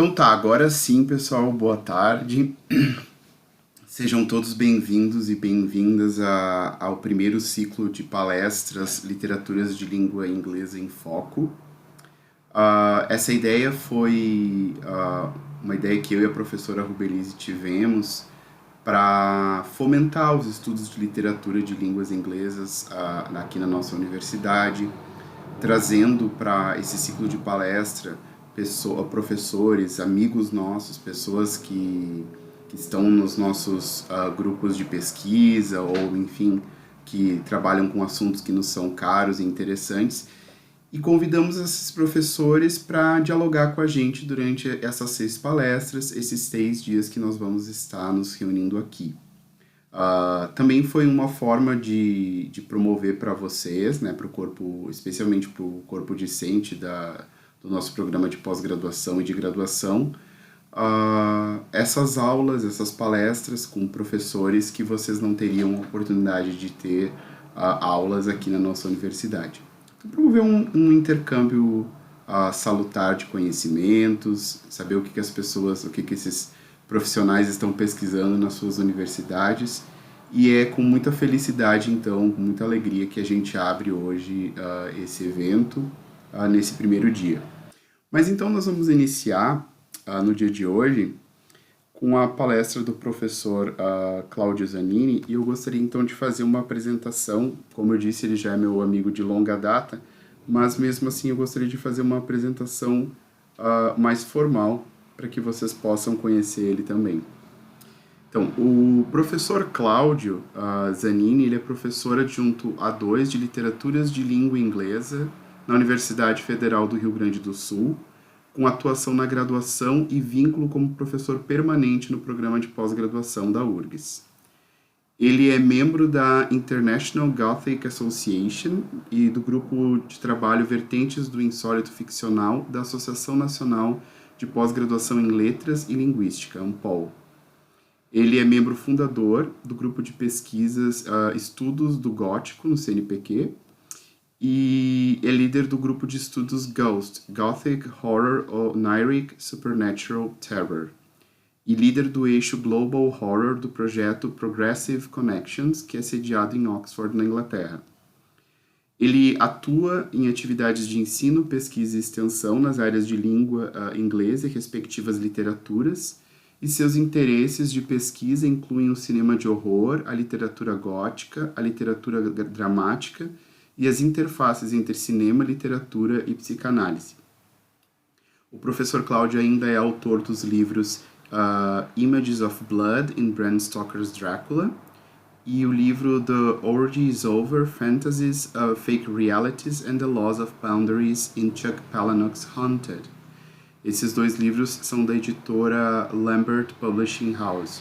Então tá, agora sim, pessoal, boa tarde. Sejam todos bem-vindos e bem-vindas ao primeiro ciclo de palestras Literaturas de Língua Inglesa em Foco. Essa ideia foi uma ideia que eu e a professora Rubelize tivemos para fomentar os estudos de literatura de línguas inglesas aqui na nossa universidade, trazendo para esse ciclo de palestra professores, amigos nossos, pessoas que estão nos nossos grupos de pesquisa ou, enfim, que trabalham com assuntos que nos são caros e interessantes, e convidamos esses professores para dialogar com a gente durante essas 6 palestras, esses 6 dias que nós vamos estar nos reunindo aqui. Também foi uma forma de promover para vocês, né, para o corpo, especialmente para o corpo discente do nosso programa de pós-graduação e de graduação, essas aulas, essas palestras com professores que vocês não teriam a oportunidade de ter aulas aqui na nossa universidade. Então, promover um intercâmbio salutar de conhecimentos, saber o que as pessoas, o que esses profissionais estão pesquisando nas suas universidades, e é com muita felicidade, então, com muita alegria que a gente abre hoje esse evento nesse primeiro dia. Mas então nós vamos iniciar no dia de hoje com a palestra do professor Cláudio Zanini, e eu gostaria então de fazer uma apresentação. Como eu disse, ele já é meu amigo de longa data, mas mesmo assim eu gostaria de fazer uma apresentação mais formal para que vocês possam conhecer ele também. Então, o professor Cláudio Zanini, ele é professor adjunto A2 de Literaturas de Língua Inglesa na Universidade Federal do Rio Grande do Sul, com atuação na graduação e vínculo como professor permanente no programa de pós-graduação da URGS. Ele é membro da International Gothic Association e do grupo de trabalho Vertentes do Insólito Ficcional da Associação Nacional de Pós-Graduação em Letras e Linguística, ANPOL. Ele é membro fundador do grupo de pesquisas Estudos do Gótico, no CNPq, e é líder do grupo de estudos GHOST, Gothic Horror Oniric Supernatural Terror, e líder do eixo Global Horror do projeto Progressive Connections, que é sediado em Oxford, na Inglaterra. Ele atua em atividades de ensino, pesquisa e extensão nas áreas de língua inglesa e respectivas literaturas, e seus interesses de pesquisa incluem o cinema de horror, a literatura gótica, a literatura dramática e as interfaces entre cinema, literatura e psicanálise. O professor Cláudio ainda é autor dos livros Images of Blood in Bram Stoker's Dracula e o livro The Orgy is Over, Fantasies, Fake Realities and the Loss of Boundaries in Chuck Palahniuk's Haunted. Esses 2 livros são da editora Lambert Publishing House.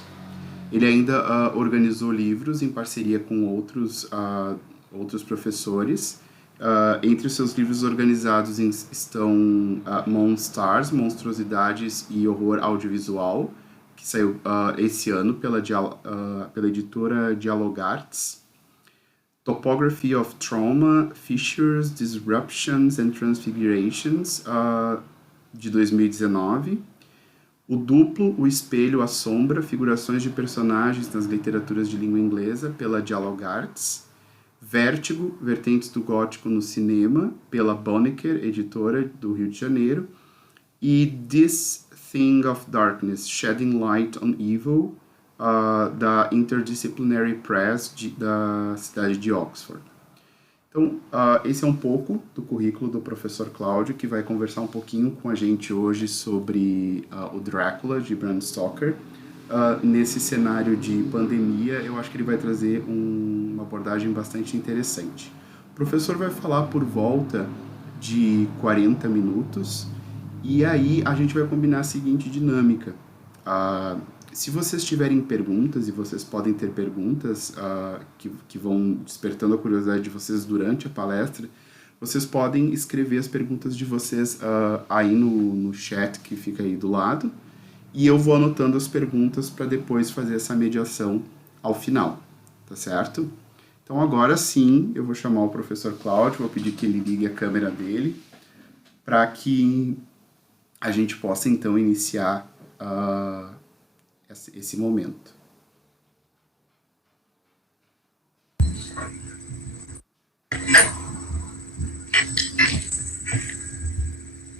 Ele ainda organizou livros em parceria com outros professores. Entre os seus livros organizados estão Monstars, Monstruosidades e Horror Audiovisual, que saiu esse ano pela editora Dialogarts, Topography of Trauma, Fissures, Disruptions and Transfigurations, de 2019, O Duplo, O Espelho, A Sombra, Figurações de Personagens nas Literaturas de Língua Inglesa, pela Dialogarts, Vértigo, Vertentes do Gótico no Cinema, pela Bonecker, editora do Rio de Janeiro, e This Thing of Darkness, Shedding Light on Evil, da Interdisciplinary Press da cidade de Oxford. Então, esse é um pouco do currículo do professor Cláudio, que vai conversar um pouquinho com a gente hoje sobre o Drácula, de Bram Stoker. Nesse cenário de pandemia, eu acho que ele vai trazer uma abordagem bastante interessante. O professor vai falar por volta de 40 minutos, e aí a gente vai combinar a seguinte dinâmica. Se vocês tiverem perguntas, e vocês podem ter perguntas que vão despertando a curiosidade de vocês durante a palestra, vocês podem escrever as perguntas de vocês aí no chat que fica aí do lado, e eu vou anotando as perguntas para depois fazer essa mediação ao final, tá certo? Então agora sim, eu vou chamar o professor Cláudio, vou pedir que ele ligue a câmera dele, para que a gente possa então iniciar esse momento.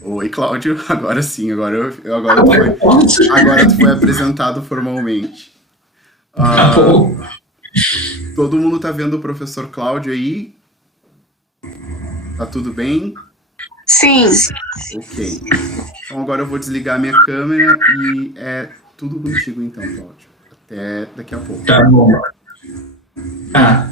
Oi, Cláudio, agora sim, agora tu foi apresentado formalmente. Todo mundo tá vendo o professor Cláudio aí? Tá tudo bem? Sim. Ok. Então agora eu vou desligar minha câmera e é tudo contigo então, Cláudio. Até daqui a pouco. Tá bom. Tá.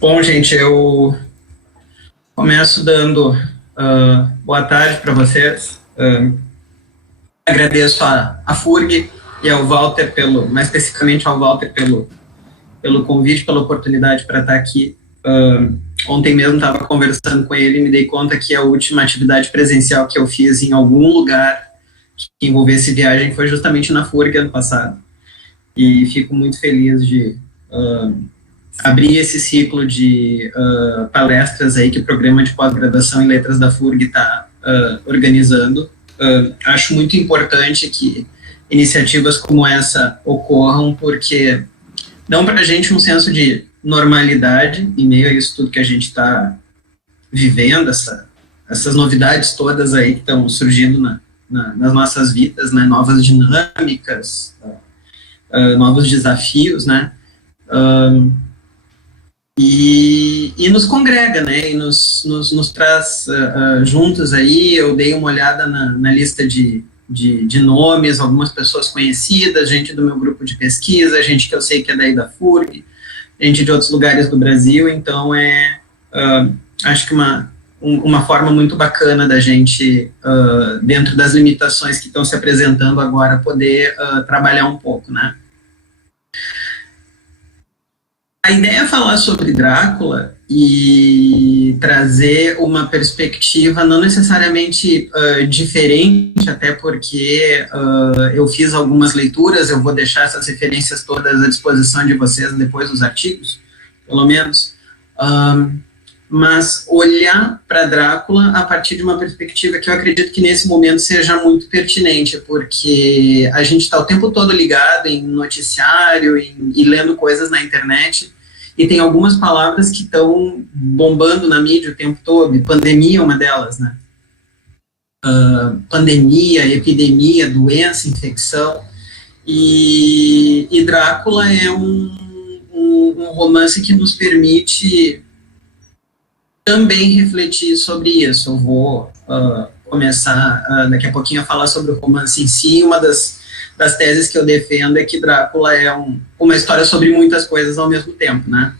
Bom, gente, eu começo dando boa tarde para vocês. Agradeço a FURG e ao Walter, mais especificamente ao Walter, pelo convite, pela oportunidade para estar aqui. Ontem mesmo estava conversando com ele e me dei conta que a última atividade presencial que eu fiz em algum lugar que envolvesse viagem foi justamente na FURG ano passado. E fico muito feliz de abrir esse ciclo de palestras aí que o programa de pós-graduação em letras da FURG está organizando. Acho muito importante que iniciativas como essa ocorram, porque dão para a gente um senso de normalidade em meio a isso tudo que a gente está vivendo, essas novidades todas aí que estão surgindo nas nossas vidas, né, novas dinâmicas, novos desafios, né, e nos congrega, né, e nos traz juntos aí. Eu dei uma olhada na lista de nomes, algumas pessoas conhecidas, gente do meu grupo de pesquisa, gente que eu sei que é daí da FURG, gente de outros lugares do Brasil. Então acho que uma forma muito bacana da gente, dentro das limitações que estão se apresentando agora, poder trabalhar um pouco, né. A ideia é falar sobre Drácula e trazer uma perspectiva não necessariamente diferente, até porque eu fiz algumas leituras, eu vou deixar essas referências todas à disposição de vocês depois dos artigos, pelo menos, mas olhar para Drácula a partir de uma perspectiva que eu acredito que nesse momento seja muito pertinente, porque a gente está o tempo todo ligado em noticiário e lendo coisas na internet, e tem algumas palavras que estão bombando na mídia o tempo todo. Pandemia é uma delas, né? Pandemia, epidemia, doença, infecção, e Drácula é um romance que nos permite também refletir sobre isso. Eu vou começar daqui a pouquinho a falar sobre o romance em si. Uma das teses que eu defendo é que Drácula é uma história sobre muitas coisas ao mesmo tempo, né?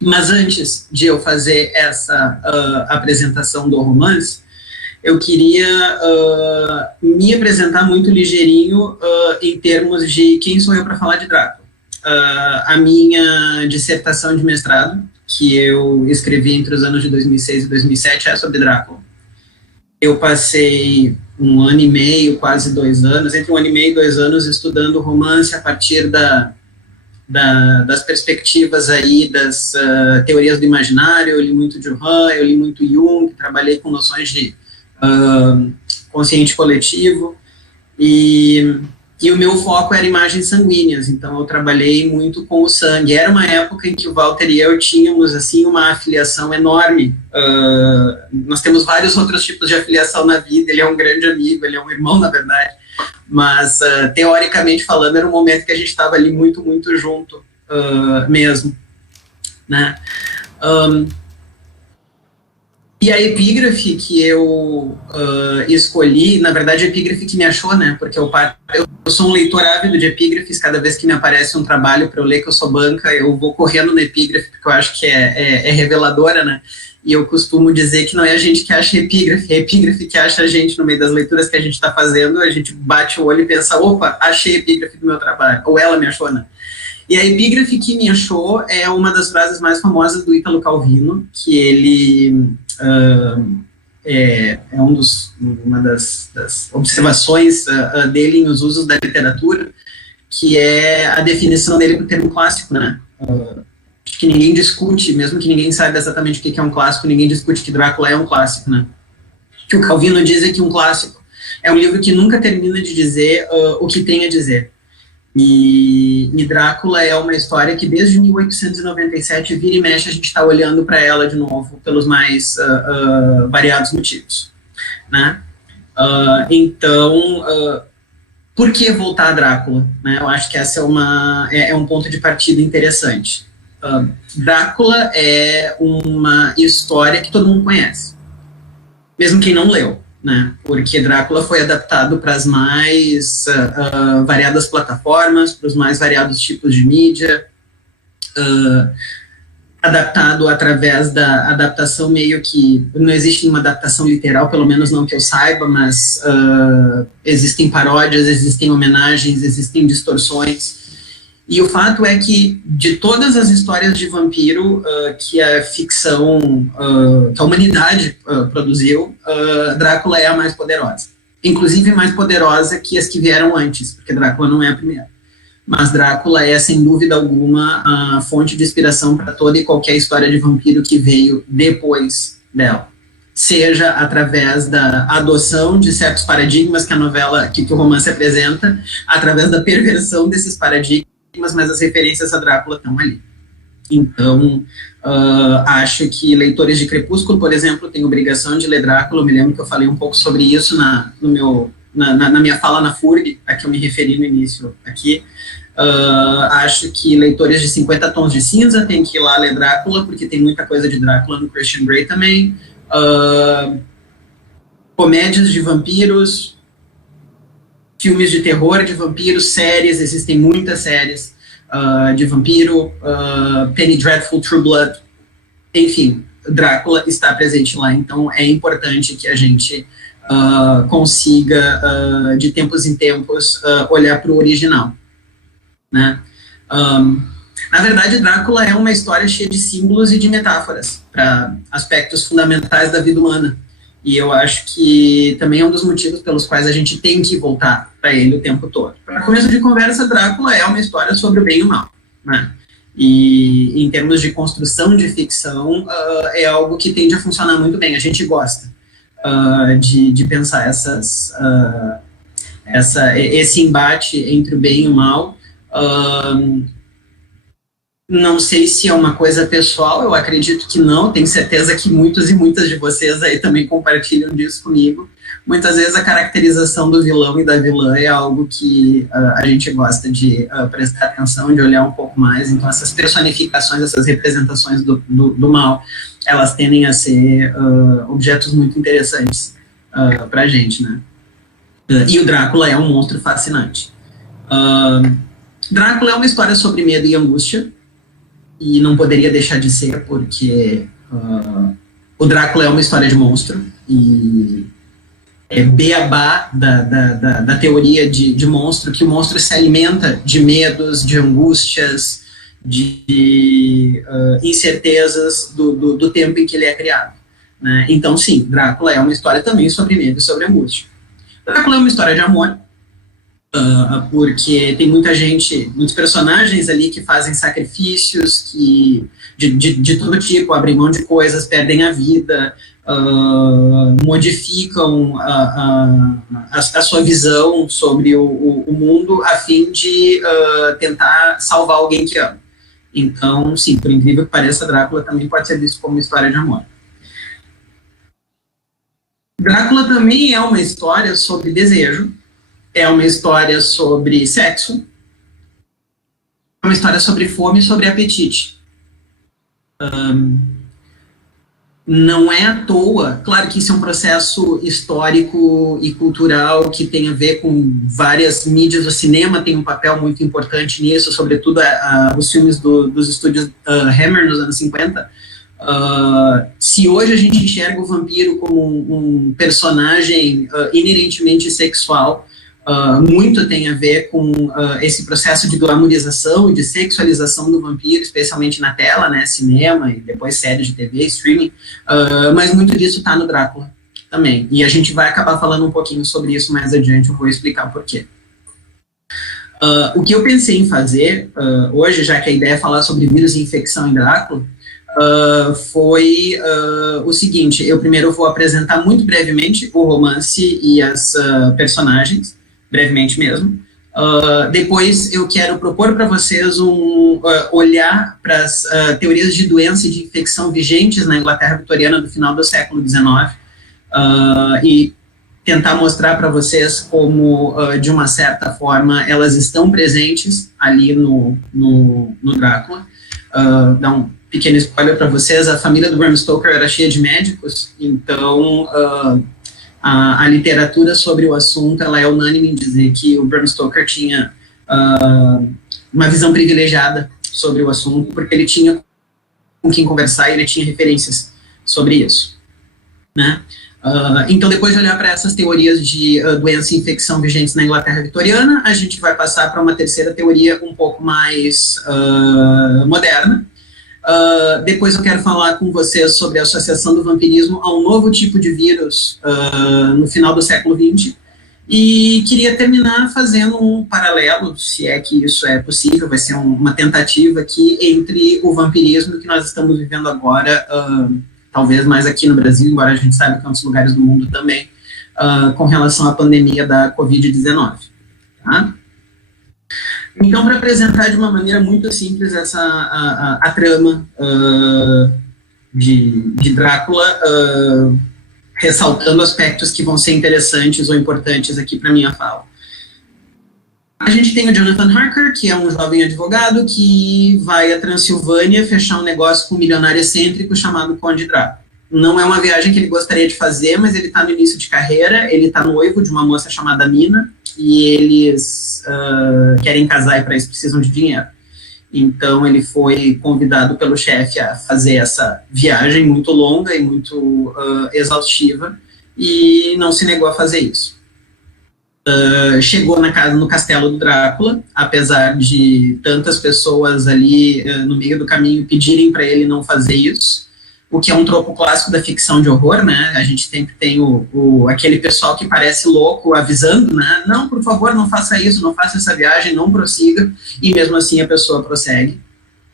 Mas antes de eu fazer essa apresentação do romance, eu queria me apresentar muito ligeirinho em termos de quem sou eu para falar de Drácula. A minha dissertação de mestrado, que eu escrevi entre os anos de 2006 e 2007, é sobre Drácula. Eu passei 1 ano e meio, quase 2 anos, entre 1 ano e meio e 2 anos, estudando romance a partir das perspectivas aí das teorias do imaginário. Eu li muito Duran, eu li muito Jung, trabalhei com noções de consciente coletivo, e o meu foco era imagens sanguíneas, então eu trabalhei muito com o sangue. Era uma época em que o Walter e eu tínhamos, assim, uma afiliação enorme. Nós temos vários outros tipos de afiliação na vida, ele é um grande amigo, ele é um irmão, na verdade, mas, teoricamente falando, era um momento que a gente estava ali muito, muito junto mesmo, né? E a epígrafe que eu escolhi, na verdade a epígrafe que me achou, né, porque eu sou um leitor ávido de epígrafes. Cada vez que me aparece um trabalho para eu ler, que eu sou banca, eu vou correndo na epígrafe, porque eu acho que é reveladora, né, e eu costumo dizer que não é a gente que acha epígrafe, é a epígrafe que acha a gente no meio das leituras que a gente está fazendo. A gente bate o olho e pensa, opa, achei a epígrafe do meu trabalho, ou ela me achou, né. E a epígrafe que me achou é uma das frases mais famosas do Ítalo Calvino, que ele é uma das observações dele nos usos da literatura, que é a definição dele para o termo clássico, né? que ninguém discute, mesmo que ninguém saiba exatamente o que é um clássico, ninguém discute que Drácula é um clássico, né? Que o Calvino diz é que um clássico é um livro que nunca termina de dizer o que tem a dizer. E Drácula é uma história que desde 1897, vira e mexe, a gente está olhando para ela de novo pelos mais variados motivos, né? Então, por que voltar a Drácula? Né? Eu acho que essa é um ponto de partida interessante. Drácula é uma história que todo mundo conhece, mesmo quem não leu, né? Porque Drácula foi adaptado para as mais variadas plataformas, para os mais variados tipos de mídia, adaptado através da adaptação meio que... Não existe uma adaptação literal, pelo menos não que eu saiba, mas existem paródias, existem homenagens, existem distorções. E o fato é que, de todas as histórias de vampiro que a ficção, que a humanidade produziu, Drácula é a mais poderosa. Inclusive mais poderosa que as que vieram antes, porque Drácula não é a primeira. Mas Drácula é, sem dúvida alguma, a fonte de inspiração para toda e qualquer história de vampiro que veio depois dela. Seja através da adoção de certos paradigmas que a novela, que o romance apresenta, através da perversão desses paradigmas, mas as referências a Drácula estão ali. Então, acho que leitores de Crepúsculo, por exemplo, têm obrigação de ler Drácula. Eu me lembro que eu falei um pouco sobre isso na minha fala na FURG, a que eu me referi no início aqui. Acho que leitores de 50 Tons de Cinza têm que ir lá ler Drácula, porque tem muita coisa de Drácula no Christian Grey também. Comédias de vampiros, filmes de terror de vampiros, séries, existem muitas séries de vampiro, Penny Dreadful, True Blood, enfim, Drácula está presente lá, então é importante que a gente consiga, de tempos em tempos, olhar para o original, né? Na verdade, Drácula é uma história cheia de símbolos e de metáforas para aspectos fundamentais da vida humana. E eu acho que também é um dos motivos pelos quais a gente tem que voltar para ele o tempo todo. Para começo de conversa, Drácula é uma história sobre o bem e o mal, né? E em termos de construção de ficção, é algo que tende a funcionar muito bem. A gente gosta de pensar esse embate entre o bem e o mal. Não sei se é uma coisa pessoal, eu acredito que não, tenho certeza que muitos e muitas de vocês aí também compartilham disso comigo. Muitas vezes a caracterização do vilão e da vilã é algo que a gente gosta de prestar atenção, de olhar um pouco mais. Então essas personificações, essas representações do mal, elas tendem a ser objetos muito interessantes para a gente, né? E o Drácula é um monstro fascinante. Drácula é uma história sobre medo e angústia, e não poderia deixar de ser, porque o Drácula é uma história de monstro, e é beabá da teoria de monstro, que o monstro se alimenta de medos, de angústias, de incertezas do tempo em que ele é criado, né? Então, sim, Drácula é uma história também sobre medo e sobre angústia. Drácula é uma história de amor, porque tem muitos personagens ali que fazem sacrifícios, que de todo tipo, abrem mão de coisas, perdem a vida, modificam a sua visão sobre o mundo a fim de tentar salvar alguém que ama. Então, sim, por incrível que pareça, Drácula também pode ser visto como uma história de amor. Drácula também é uma história sobre desejo, é uma história sobre sexo, é uma história sobre fome e sobre apetite. Não é à toa, claro que isso é um processo histórico e cultural que tem a ver com várias mídias. O cinema tem um papel muito importante nisso, sobretudo os filmes dos estúdios Hammer nos anos 50. Se hoje a gente enxerga o vampiro como um personagem inerentemente sexual, muito tem a ver com esse processo de glamourização e de sexualização do vampiro, especialmente na tela, né, cinema e depois séries de TV, streaming, mas muito disso está no Drácula também, e a gente vai acabar falando um pouquinho sobre isso mais adiante, eu vou explicar por quê. O que eu pensei em fazer hoje, já que a ideia é falar sobre vírus e infecção em Drácula, foi o seguinte: eu primeiro vou apresentar muito brevemente o romance e as personagens, brevemente mesmo. Depois eu quero propor para vocês olhar para as teorias de doença e de infecção vigentes na Inglaterra vitoriana do final do século XIX, e tentar mostrar para vocês como, de uma certa forma, elas estão presentes ali no Drácula. Dar um pequeno spoiler para vocês: a família do Bram Stoker era cheia de médicos, então a literatura sobre o assunto ela é unânime em dizer que o Bram Stoker tinha uma visão privilegiada sobre o assunto, porque ele tinha com quem conversar e ele tinha referências sobre isso, né? Então, depois de olhar para essas teorias de doença e infecção vigentes na Inglaterra vitoriana, a gente vai passar para uma terceira teoria um pouco mais moderna. Depois eu quero falar com vocês sobre a associação do vampirismo a um novo tipo de vírus no final do século XX. E queria terminar fazendo um paralelo, se é que isso é possível, vai ser uma tentativa aqui entre o vampirismo que nós estamos vivendo agora, talvez mais aqui no Brasil, embora a gente saiba que em outros lugares do mundo também, com relação à pandemia da Covid-19. Tá? Então, para apresentar de uma maneira muito simples a trama de Drácula, ressaltando aspectos que vão ser interessantes ou importantes aqui para minha fala. A gente tem o Jonathan Harker, que é um jovem advogado que vai à Transilvânia fechar um negócio com um milionário excêntrico chamado Conde Drácula. Não é uma viagem que ele gostaria de fazer, mas ele está no início de carreira, ele está noivo de uma moça chamada Mina, e eles querem casar e para isso precisam de dinheiro. Então ele foi convidado pelo chefe a fazer essa viagem muito longa e muito exaustiva, e não se negou a fazer isso. Chegou no castelo do Drácula, apesar de tantas pessoas ali no meio do caminho pedirem para ele não fazer isso, o que é um tropo clássico da ficção de horror, né? A gente sempre tem aquele pessoal que parece louco avisando, né? Não, por favor, não faça isso, não faça essa viagem, não prossiga, e mesmo assim a pessoa prossegue.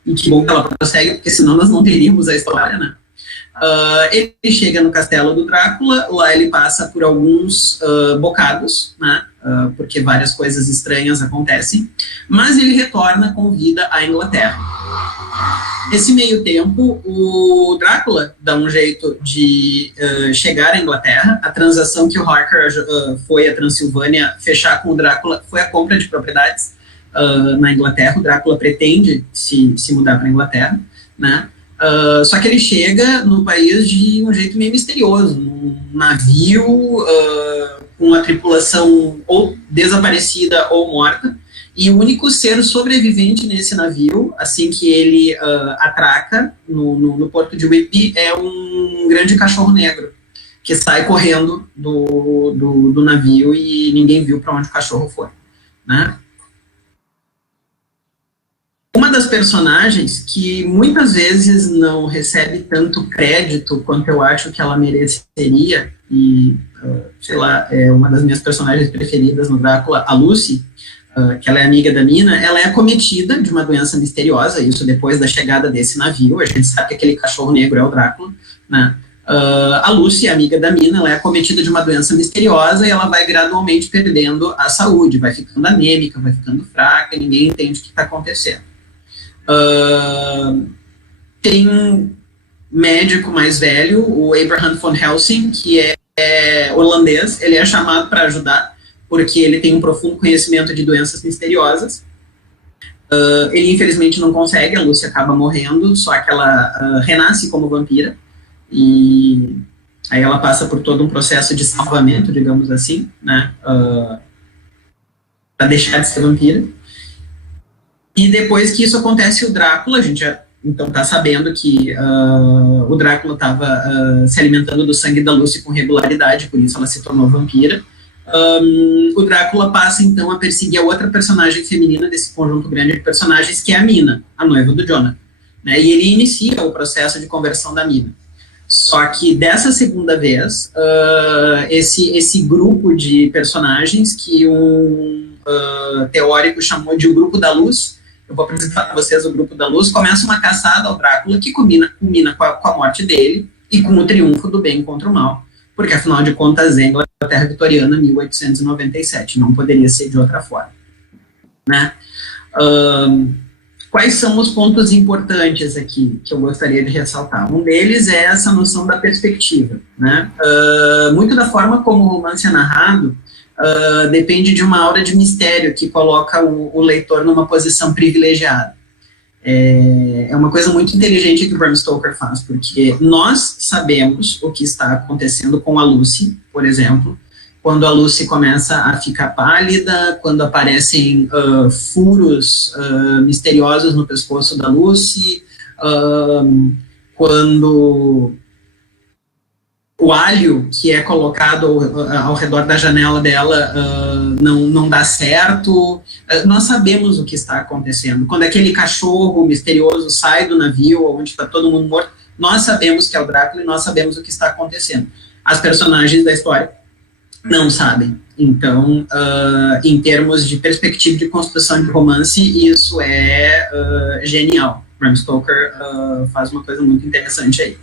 E que bom que ela prossegue, porque senão nós não teríamos a história, né? Ele chega no castelo do Drácula, lá ele passa por alguns bocados, né, porque várias coisas estranhas acontecem, mas ele retorna com vida à Inglaterra. Nesse meio tempo, o Drácula dá um jeito de chegar à Inglaterra. A transação que o Harker foi à Transilvânia fechar com o Drácula foi a compra de propriedades na Inglaterra. O Drácula pretende se mudar para a Inglaterra, né? Só que ele chega no país de um jeito meio misterioso, num navio com a tripulação ou desaparecida ou morta, e o único ser sobrevivente nesse navio, assim que ele atraca no porto de Whitby, é um grande cachorro negro, que sai correndo do navio e ninguém viu para onde o cachorro foi, né? Uma das personagens que muitas vezes não recebe tanto crédito quanto eu acho que ela mereceria, e, sei lá, é uma das minhas personagens preferidas no Drácula, a Lucy, que ela é amiga da Mina, ela é acometida de uma doença misteriosa, isso depois da chegada desse navio. A gente sabe que aquele cachorro negro é o Drácula, né? A Lucy, amiga da Mina, ela é acometida de uma doença misteriosa e ela vai gradualmente perdendo a saúde, vai ficando anêmica, vai ficando fraca, e ninguém entende o que está acontecendo. Tem um médico mais velho, o Abraham von Helsing, que é holandês. Ele é chamado para ajudar, porque ele tem um profundo conhecimento de doenças misteriosas. Ele infelizmente não consegue, a Lucy acaba morrendo, só que ela renasce como vampira, e aí ela passa por todo um processo de salvamento, digamos assim, né, para deixar de ser vampira. E depois que isso acontece, o Drácula, a gente já então está sabendo que o Drácula estava se alimentando do sangue da Lucy com regularidade, por isso ela se tornou vampira. O Drácula passa então a perseguir a outra personagem feminina desse conjunto grande de personagens, que é a Mina, a noiva do Jonathan, né? E ele inicia o processo de conversão da Mina. Só que dessa segunda vez, esse grupo de personagens que um teórico chamou de o Grupo da Luz. Eu vou apresentar para vocês o Grupo da Luz. Começa uma caçada ao Drácula que culmina com a morte dele e com o triunfo do bem contra o mal, porque, afinal de contas, é a Inglaterra vitoriana, 1897, não poderia ser de outra forma, né? Quais são os pontos importantes aqui que eu gostaria de ressaltar? Um deles é essa noção da perspectiva, né? Muito da forma como o romance é narrado depende de uma aura de mistério que coloca o leitor numa posição privilegiada. É uma coisa muito inteligente que o Bram Stoker faz, porque nós sabemos o que está acontecendo com a Lucy, por exemplo, quando a Lucy começa a ficar pálida, quando aparecem furos misteriosos no pescoço da Lucy, quando o alho que é colocado ao redor da janela dela não dá certo. Nós sabemos o que está acontecendo. Quando aquele cachorro misterioso sai do navio, onde está todo mundo morto, nós sabemos que é o Drácula e nós sabemos o que está acontecendo. As personagens da história não sabem. Então, em termos de perspectiva de construção de romance, isso é genial. Bram Stoker faz uma coisa muito interessante aí.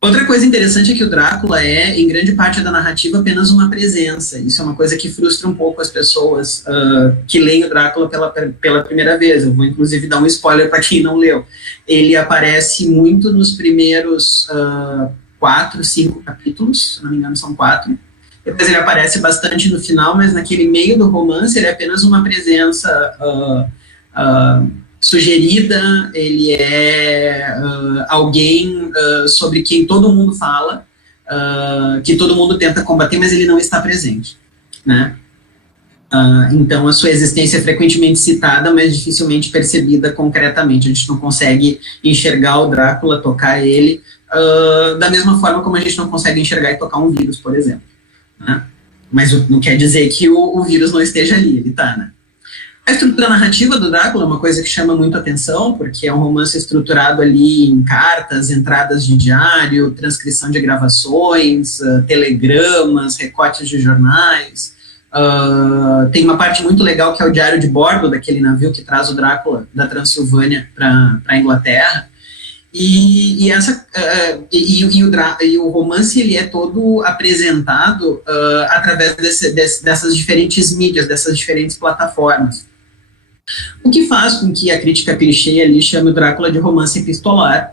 Outra coisa interessante é que o Drácula é, em grande parte da narrativa, apenas uma presença. Isso é uma coisa que frustra um pouco as pessoas que leem o Drácula pela primeira vez. Eu vou, inclusive, dar um spoiler para quem não leu. Ele aparece muito nos primeiros 4, 5 capítulos, se não me engano são 4. Depois ele aparece bastante no final, mas naquele meio do romance ele é apenas uma presença sugerida, ele é alguém sobre quem todo mundo fala, que todo mundo tenta combater, mas ele não está presente, né? Então a sua existência é frequentemente citada, mas dificilmente percebida concretamente. A gente não consegue enxergar o Drácula, tocar ele, da mesma forma como a gente não consegue enxergar e tocar um vírus, por exemplo, né? Mas não quer dizer que o vírus não esteja ali, ele está, né? A estrutura narrativa do Drácula é uma coisa que chama muito atenção, porque é um romance estruturado ali em cartas, entradas de diário, transcrição de gravações, telegramas, recortes de jornais. Tem uma parte muito legal que é o diário de bordo daquele navio que traz o Drácula da Transilvânia para a Inglaterra. E o romance ele é todo apresentado através dessas diferentes mídias, dessas diferentes plataformas. O que faz com que a crítica clichê ali chame o Drácula de romance epistolar.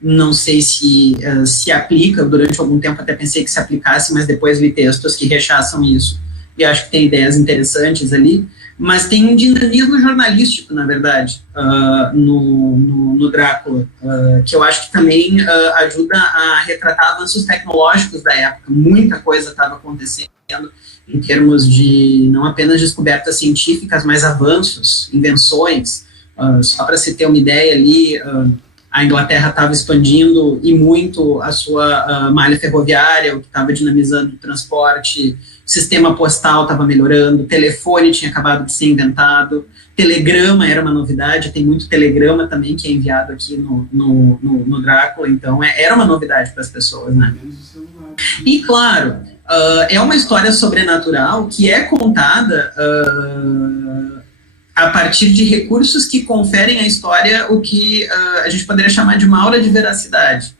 Não sei se aplica, durante algum tempo até pensei que se aplicasse, mas depois li textos que rechaçam isso, e acho que tem ideias interessantes ali, mas tem um dinamismo jornalístico, na verdade, no Drácula, que eu acho que também ajuda a retratar avanços tecnológicos da época. Muita coisa estava acontecendo em termos de não apenas descobertas científicas, mas avanços, invenções. Só para se ter uma ideia ali, a Inglaterra estava expandindo e muito a sua malha ferroviária, o que estava dinamizando o transporte, o sistema postal estava melhorando, o telefone tinha acabado de ser inventado, telegrama era uma novidade, tem muito telegrama também que é enviado aqui no Drácula, então era uma novidade para as pessoas, né? E claro, é uma história sobrenatural que é contada a partir de recursos que conferem à história o que a gente poderia chamar de uma aura de veracidade.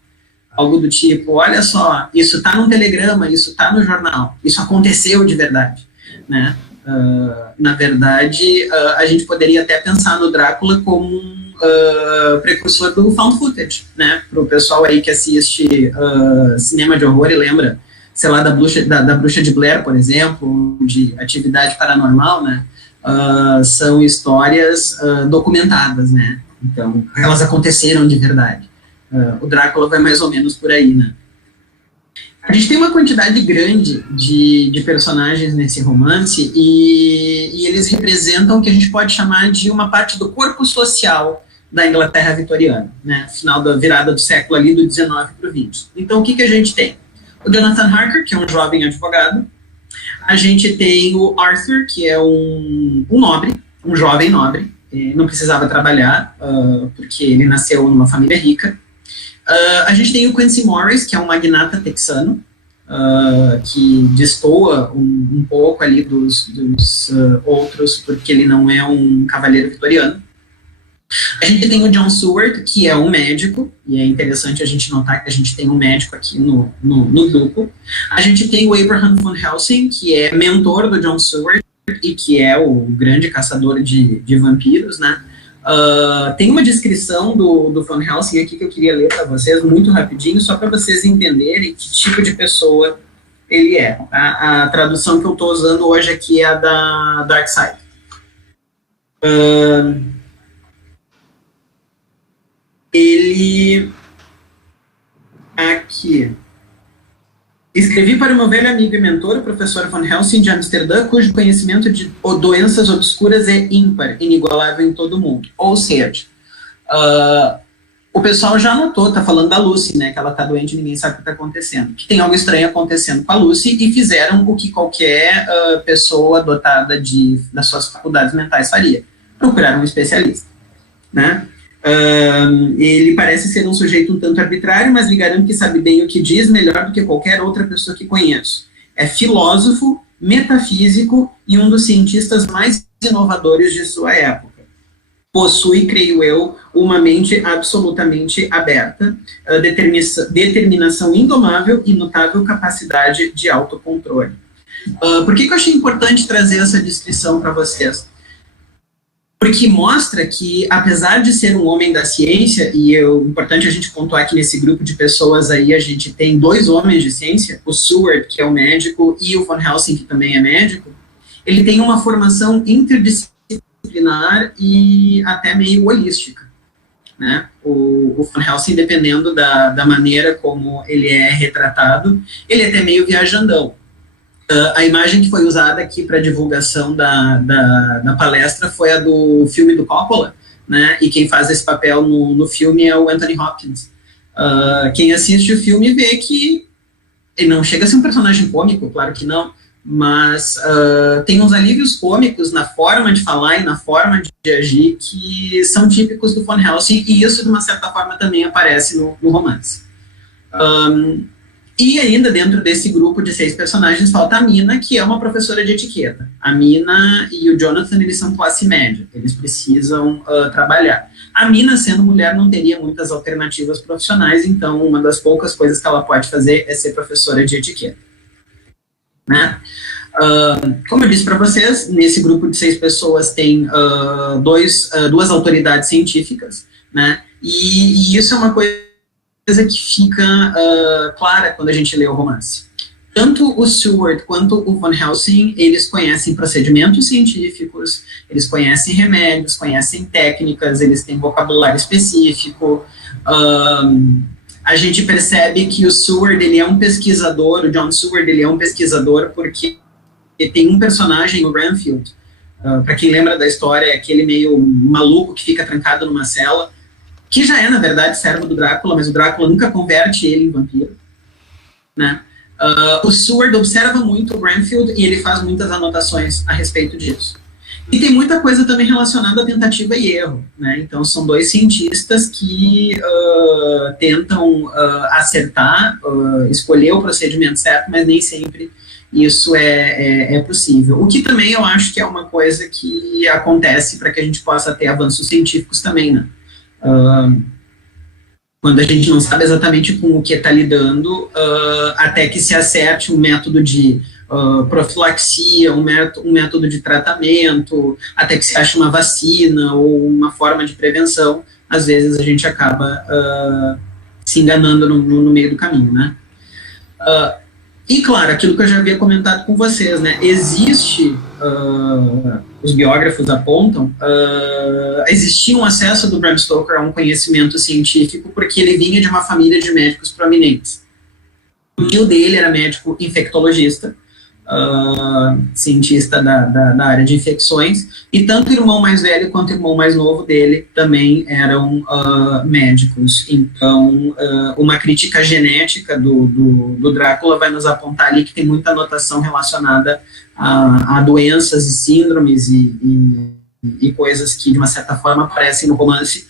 Algo do tipo, olha só, isso está num telegrama, isso está no jornal, isso aconteceu de verdade, né? Na verdade, a gente poderia até pensar no Drácula como um precursor do found footage, né? Para o pessoal aí que assiste cinema de horror e lembra, sei lá, da Bruxa de Blair, por exemplo, de Atividade Paranormal, né? São histórias documentadas, né? Então, elas aconteceram de verdade. O Drácula vai mais ou menos por aí, né? A gente tem uma quantidade grande de personagens nesse romance e eles representam o que a gente pode chamar de uma parte do corpo social da Inglaterra vitoriana, né? Final da virada do século ali, do 19 para o 20. Então, o que a gente tem? O Jonathan Harker, que é um jovem advogado. A gente tem o Arthur, que é um nobre, um jovem nobre, não precisava trabalhar, porque ele nasceu numa família rica. A gente tem o Quincy Morris, que é um magnata texano, que destoa um pouco ali dos outros, porque ele não é um cavaleiro vitoriano. A gente tem o John Seward, que é um médico, e é interessante a gente notar que a gente tem um médico aqui no grupo. A gente tem o Abraham Van Helsing, que é mentor do John Seward, e que é o grande caçador de vampiros, né? Tem uma descrição do Van Helsing aqui que eu queria ler para vocês, muito rapidinho, só para vocês entenderem que tipo de pessoa ele é. A tradução que eu estou usando hoje aqui é a da Dark Side. Ele... Aqui... Escrevi para o meu velho amigo e mentor, o professor Van Helsing de Amsterdã, cujo conhecimento de doenças obscuras é ímpar, inigualável em todo o mundo. Ou seja, o pessoal já notou, tá falando da Lucy, né, que ela tá doente e ninguém sabe o que tá acontecendo, que tem algo estranho acontecendo com a Lucy, e fizeram o que qualquer pessoa dotada das suas faculdades mentais faria, procurar um especialista, né? Ele parece ser um sujeito um tanto arbitrário, mas lhe garanto que sabe bem o que diz, melhor do que qualquer outra pessoa que conheço. É filósofo, metafísico e um dos cientistas mais inovadores de sua época. Possui, creio eu, uma mente absolutamente aberta, determinação indomável e notável capacidade de autocontrole. Por que eu achei importante trazer essa descrição para vocês? Porque mostra que, apesar de ser um homem da ciência, e é importante a gente pontuar que nesse grupo de pessoas aí a gente tem 2 homens de ciência, o Seward, que é o médico, e o Van Helsing, que também é médico, ele tem uma formação interdisciplinar e até meio holística, né? O Van Helsing, dependendo da maneira como ele é retratado, ele é até meio viajandão. A imagem que foi usada aqui para divulgação da palestra foi a do filme do Coppola, né? E quem faz esse papel no filme é o Anthony Hopkins. Quem assiste o filme vê que ele não chega a ser um personagem cômico, claro que não, mas tem uns alívios cômicos na forma de falar e na forma de agir que são típicos do Van Helsing, e isso, de uma certa forma, também aparece no romance. E ainda dentro desse grupo de 6 personagens falta a Mina, que é uma professora de etiqueta. A Mina e o Jonathan, eles são classe média, eles precisam trabalhar. A Mina, sendo mulher, não teria muitas alternativas profissionais, então uma das poucas coisas que ela pode fazer é ser professora de etiqueta, né? Como eu disse para vocês, nesse grupo de 6 pessoas tem 2 autoridades científicas, né? E isso é uma coisa que fica clara quando a gente lê o romance. Tanto o Seward quanto o Van Helsing, eles conhecem procedimentos científicos, eles conhecem remédios, conhecem técnicas, eles têm vocabulário específico. A gente percebe que o Seward, ele é um pesquisador, o John Seward, ele é um pesquisador porque tem um personagem, o Renfield, para quem lembra da história, é aquele meio maluco que fica trancado numa cela, que já é, na verdade, servo do Drácula, mas o Drácula nunca converte ele em vampiro, né? O Seward observa muito o Renfield e ele faz muitas anotações a respeito disso. E tem muita coisa também relacionada à tentativa e erro, né? Então, são 2 cientistas que tentam acertar, escolher o procedimento certo, mas nem sempre isso é possível. O que também eu acho que é uma coisa que acontece para que a gente possa ter avanços científicos também, né? Quando a gente não sabe exatamente com o que está lidando, até que se acerte um método de profilaxia, um método de tratamento, até que se ache uma vacina ou uma forma de prevenção, às vezes a gente acaba se enganando no meio do caminho, né? E, claro, aquilo que eu já havia comentado com vocês, né? Existe, os biógrafos apontam, existia um acesso do Bram Stoker a um conhecimento científico porque ele vinha de uma família de médicos proeminentes. O tio dele era médico infectologista, cientista da área de infecções, e tanto o irmão mais velho quanto o irmão mais novo dele também eram médicos. Então, uma crítica genética do Drácula vai nos apontar ali que tem muita anotação relacionada a doenças e síndromes e coisas que, de uma certa forma, aparecem no romance,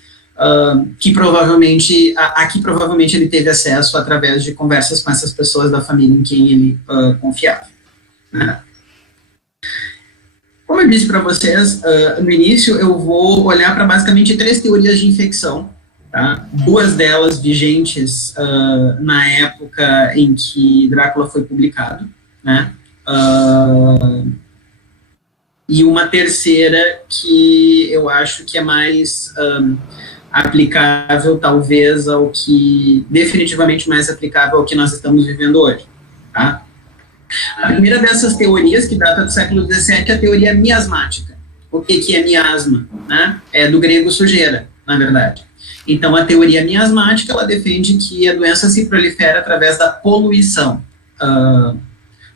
que provavelmente, a que provavelmente ele teve acesso através de conversas com essas pessoas da família em quem ele confiava. Né? Como eu disse para vocês no início, eu vou olhar para basicamente 3 teorias de infecção. Tá? 2 delas vigentes na época em que Drácula foi publicado, né? E uma terceira que eu acho que é mais aplicável, talvez, ao que, definitivamente mais aplicável ao que nós estamos vivendo hoje. Tá? A primeira dessas teorias, que data do século XVII, é a teoria miasmática. O que é miasma? Né? É do grego sujeira, na verdade. Então, a teoria miasmática, ela defende que a doença se prolifera através da poluição.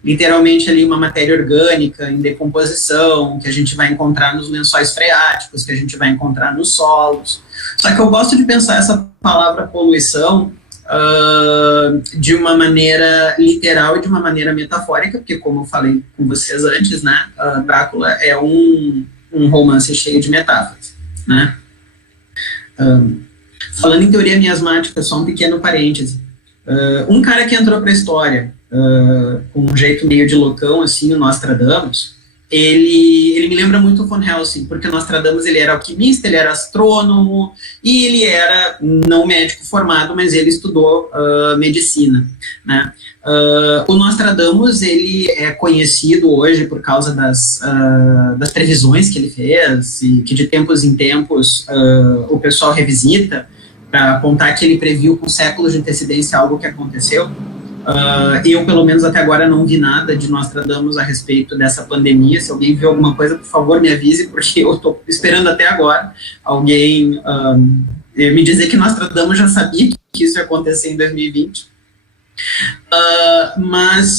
Literalmente, ali, uma matéria orgânica em decomposição, que a gente vai encontrar nos lençóis freáticos, que a gente vai encontrar nos solos. Só que eu gosto de pensar essa palavra poluição de uma maneira literal e de uma maneira metafórica, porque, como eu falei com vocês antes, né, Drácula é um romance cheio de metáforas, né? Falando em teoria miasmática, só um pequeno parêntese. Um cara que entrou para a história com um jeito meio de loucão, assim, o Nostradamus, ele me lembra muito o Van Helsing, porque o Nostradamus, ele era alquimista, ele era astrônomo, e ele era não médico formado, mas ele estudou medicina, né? O Nostradamus, ele é conhecido hoje por causa das previsões que ele fez, e que de tempos em tempos o pessoal revisita, para apontar que ele previu com séculos de antecedência algo que aconteceu. Eu, pelo menos até agora, não vi nada de Nostradamus a respeito dessa pandemia. Se alguém viu alguma coisa, por favor, me avise, porque eu estou esperando até agora alguém me dizer que Nostradamus já sabia que isso ia acontecer em 2020. Mas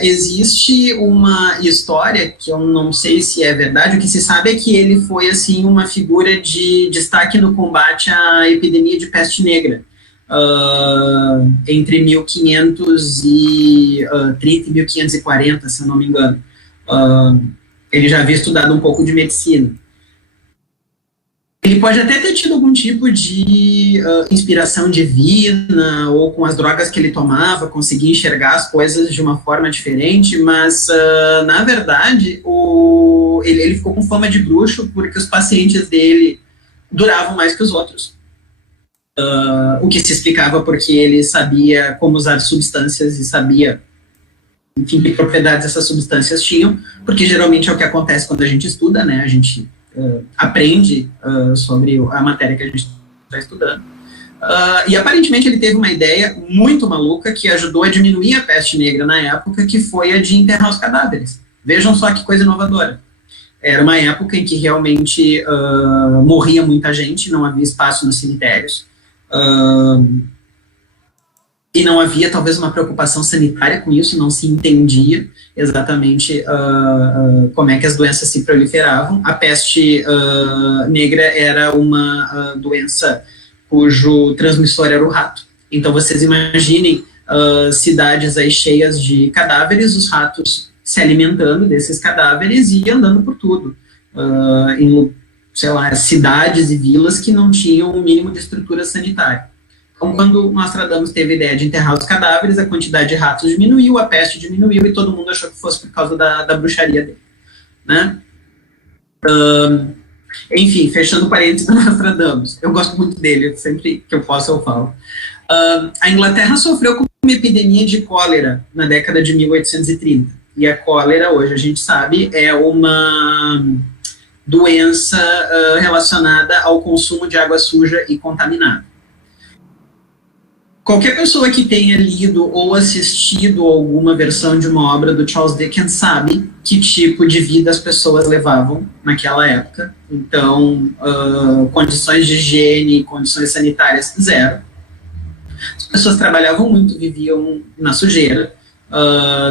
existe uma história que eu não sei se é verdade. O que se sabe é que ele foi, assim, uma figura de destaque no combate à epidemia de peste negra. Entre 1530 e 1540, se eu não me engano. Ele já havia estudado um pouco de medicina. Ele pode até ter tido algum tipo de inspiração divina, ou com as drogas que ele tomava, conseguir enxergar as coisas de uma forma diferente, mas, na verdade, ele ficou com fama de bruxo porque os pacientes dele duravam mais que os outros. O que se explicava porque ele sabia como usar substâncias e sabia, enfim, que propriedades essas substâncias tinham, porque geralmente é o que acontece quando a gente estuda, né? A gente aprende sobre a matéria que a gente está estudando. E aparentemente ele teve uma ideia muito maluca que ajudou a diminuir a peste negra na época, que foi a de enterrar os cadáveres. Vejam só que coisa inovadora. Era uma época em que realmente morria muita gente, não havia espaço nos cemitérios. E não havia talvez uma preocupação sanitária com isso, não se entendia exatamente como é que as doenças se proliferavam. A peste negra era uma doença cujo transmissor era o rato. Então vocês imaginem cidades aí cheias de cadáveres, os ratos se alimentando desses cadáveres e andando por tudo, em, sei lá, cidades e vilas que não tinham o mínimo de estrutura sanitária. Então, quando Nostradamus teve a ideia de enterrar os cadáveres, a quantidade de ratos diminuiu, a peste diminuiu, e todo mundo achou que fosse por causa da bruxaria dele, né? Enfim, fechando parênteses do Nostradamus, eu gosto muito dele, sempre que eu posso eu falo. A Inglaterra sofreu com uma epidemia de cólera na década de 1830, e a cólera, hoje a gente sabe, é uma doença relacionada ao consumo de água suja e contaminada. Qualquer pessoa que tenha lido ou assistido alguma versão de uma obra do Charles Dickens sabe que tipo de vida as pessoas levavam naquela época. Então, condições de higiene, condições sanitárias, zero. As pessoas trabalhavam muito, viviam na sujeira,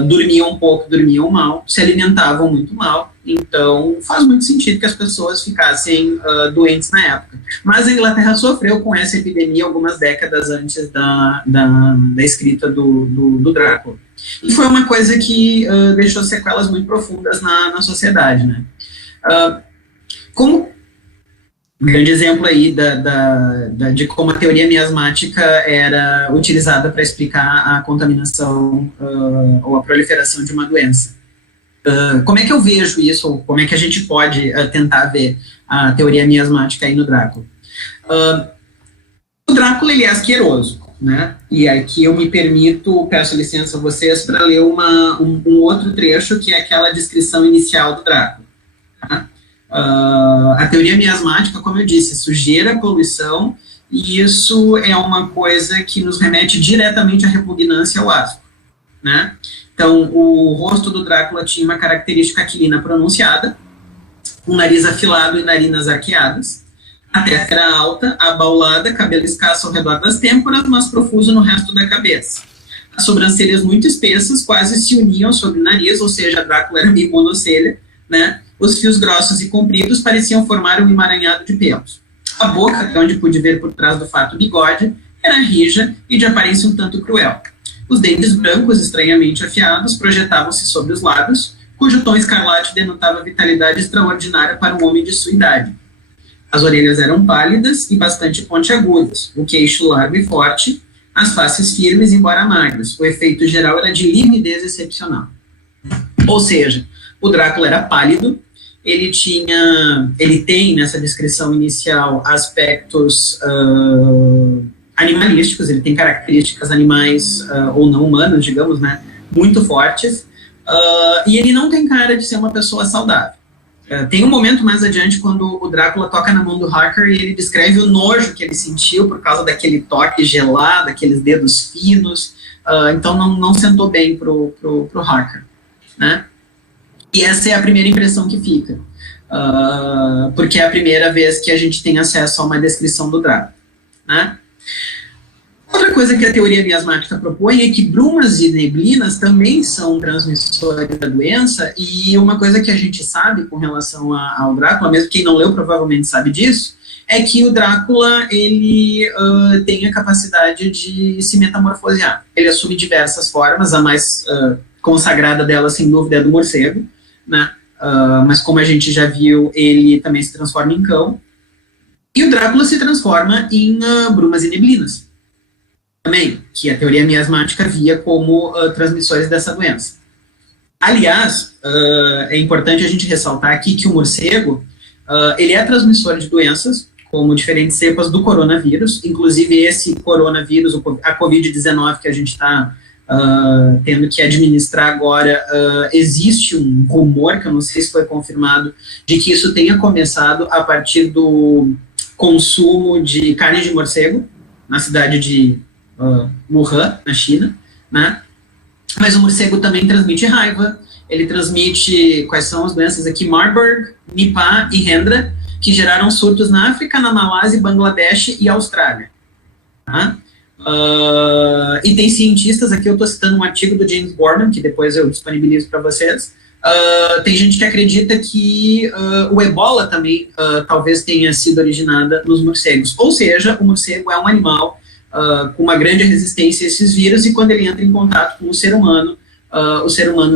dormiam um pouco, dormiam mal, se alimentavam muito mal. Então, faz muito sentido que as pessoas ficassem doentes na época. Mas a Inglaterra sofreu com essa epidemia algumas décadas antes da escrita do Drácula. E foi uma coisa que deixou sequelas muito profundas na sociedade, né? Como Um grande exemplo aí de como a teoria miasmática era utilizada para explicar a contaminação ou a proliferação de uma doença. Como é que eu vejo isso, ou como é que a gente pode tentar ver a teoria miasmática aí no Drácula? O Drácula, ele é asqueroso, né? E aqui eu me permito, peço licença a vocês, para ler um outro trecho, que é aquela descrição inicial do Drácula. Tá? A teoria miasmática, como eu disse, sujeira, poluição, e isso é uma coisa que nos remete diretamente à repugnância ao asco, né? Então, o rosto do Drácula tinha uma característica aquilina pronunciada, um nariz afilado e narinas arqueadas, a testa era alta, abaulada, cabelo escasso ao redor das têmporas, mas profuso no resto da cabeça. As sobrancelhas muito espessas quase se uniam sobre o nariz, ou seja, Drácula era meio monocelha, né? Os fios grossos e compridos pareciam formar um emaranhado de pelos. A boca, até onde pude ver por trás do fato bigode, era rija e de aparência um tanto cruel. Os dentes brancos, estranhamente afiados, projetavam-se sobre os lábios, cujo tom escarlate denotava vitalidade extraordinária para um homem de sua idade. As orelhas eram pálidas e bastante pontiagudas, o queixo largo e forte, as faces firmes, embora magras. O efeito geral era de lividez excepcional. Ou seja, o Drácula era pálido, ele tem, nessa descrição inicial, aspectos animalísticos, ele tem características animais ou não humanas, digamos, né, muito fortes, e ele não tem cara de ser uma pessoa saudável. Tem um momento mais adiante quando o Drácula toca na mão do Harker e ele descreve o nojo que ele sentiu por causa daquele toque gelado, aqueles dedos finos, então não sentou bem pro Harker, né? E essa é a primeira impressão que fica, porque é a primeira vez que a gente tem acesso a uma descrição do Drácula, né? Outra coisa que a teoria miasmática propõe é que brumas e neblinas também são transmissores da doença, e uma coisa que a gente sabe com relação ao Drácula, mesmo quem não leu provavelmente sabe disso, é que o Drácula, ele tem a capacidade de se metamorfosear. Ele assume diversas formas, a mais consagrada dela, sem dúvida, é do morcego, né? Mas como a gente já viu, ele também se transforma em cão, e o Drácula se transforma em brumas e neblinas, também, que a teoria miasmática via como transmissores dessa doença. Aliás, é importante a gente ressaltar aqui que o morcego, ele é transmissor de doenças, como diferentes cepas do coronavírus, inclusive esse coronavírus, a Covid-19 que a gente está tendo que administrar agora, existe um rumor, que eu não sei se foi confirmado, de que isso tenha começado a partir do consumo de carne de morcego, na cidade de Wuhan, na China, né? Mas o morcego também transmite raiva, ele transmite, quais são as doenças aqui, Marburg, Nipah e Hendra, que geraram surtos na África, na Malásia, Bangladesh e Austrália. Tá? E tem cientistas, aqui eu estou citando um artigo do James Gorman, que depois eu disponibilizo para vocês, tem gente que acredita que o ebola também talvez tenha sido originada nos morcegos, ou seja, o morcego é um animal com uma grande resistência a esses vírus, e quando ele entra em contato com o ser humano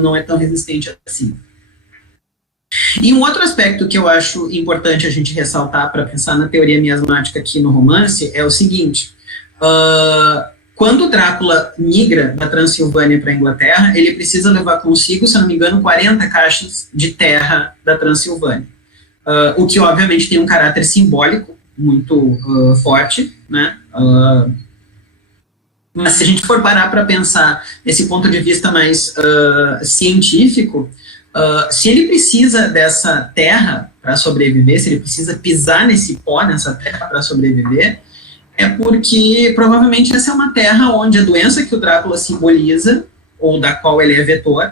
não é tão resistente assim. E um outro aspecto que eu acho importante a gente ressaltar para pensar na teoria miasmática aqui no romance é o seguinte: quando o Drácula migra da Transilvânia para a Inglaterra, ele precisa levar consigo, se não me engano, 40 caixas de terra da Transilvânia, o que obviamente tem um caráter simbólico muito forte, né? Mas se a gente for parar para pensar nesse ponto de vista mais científico, se ele precisa dessa terra para sobreviver, se ele precisa pisar nesse pó, nessa terra para sobreviver, é porque provavelmente essa é uma terra onde a doença que o Drácula simboliza, ou da qual ele é vetor,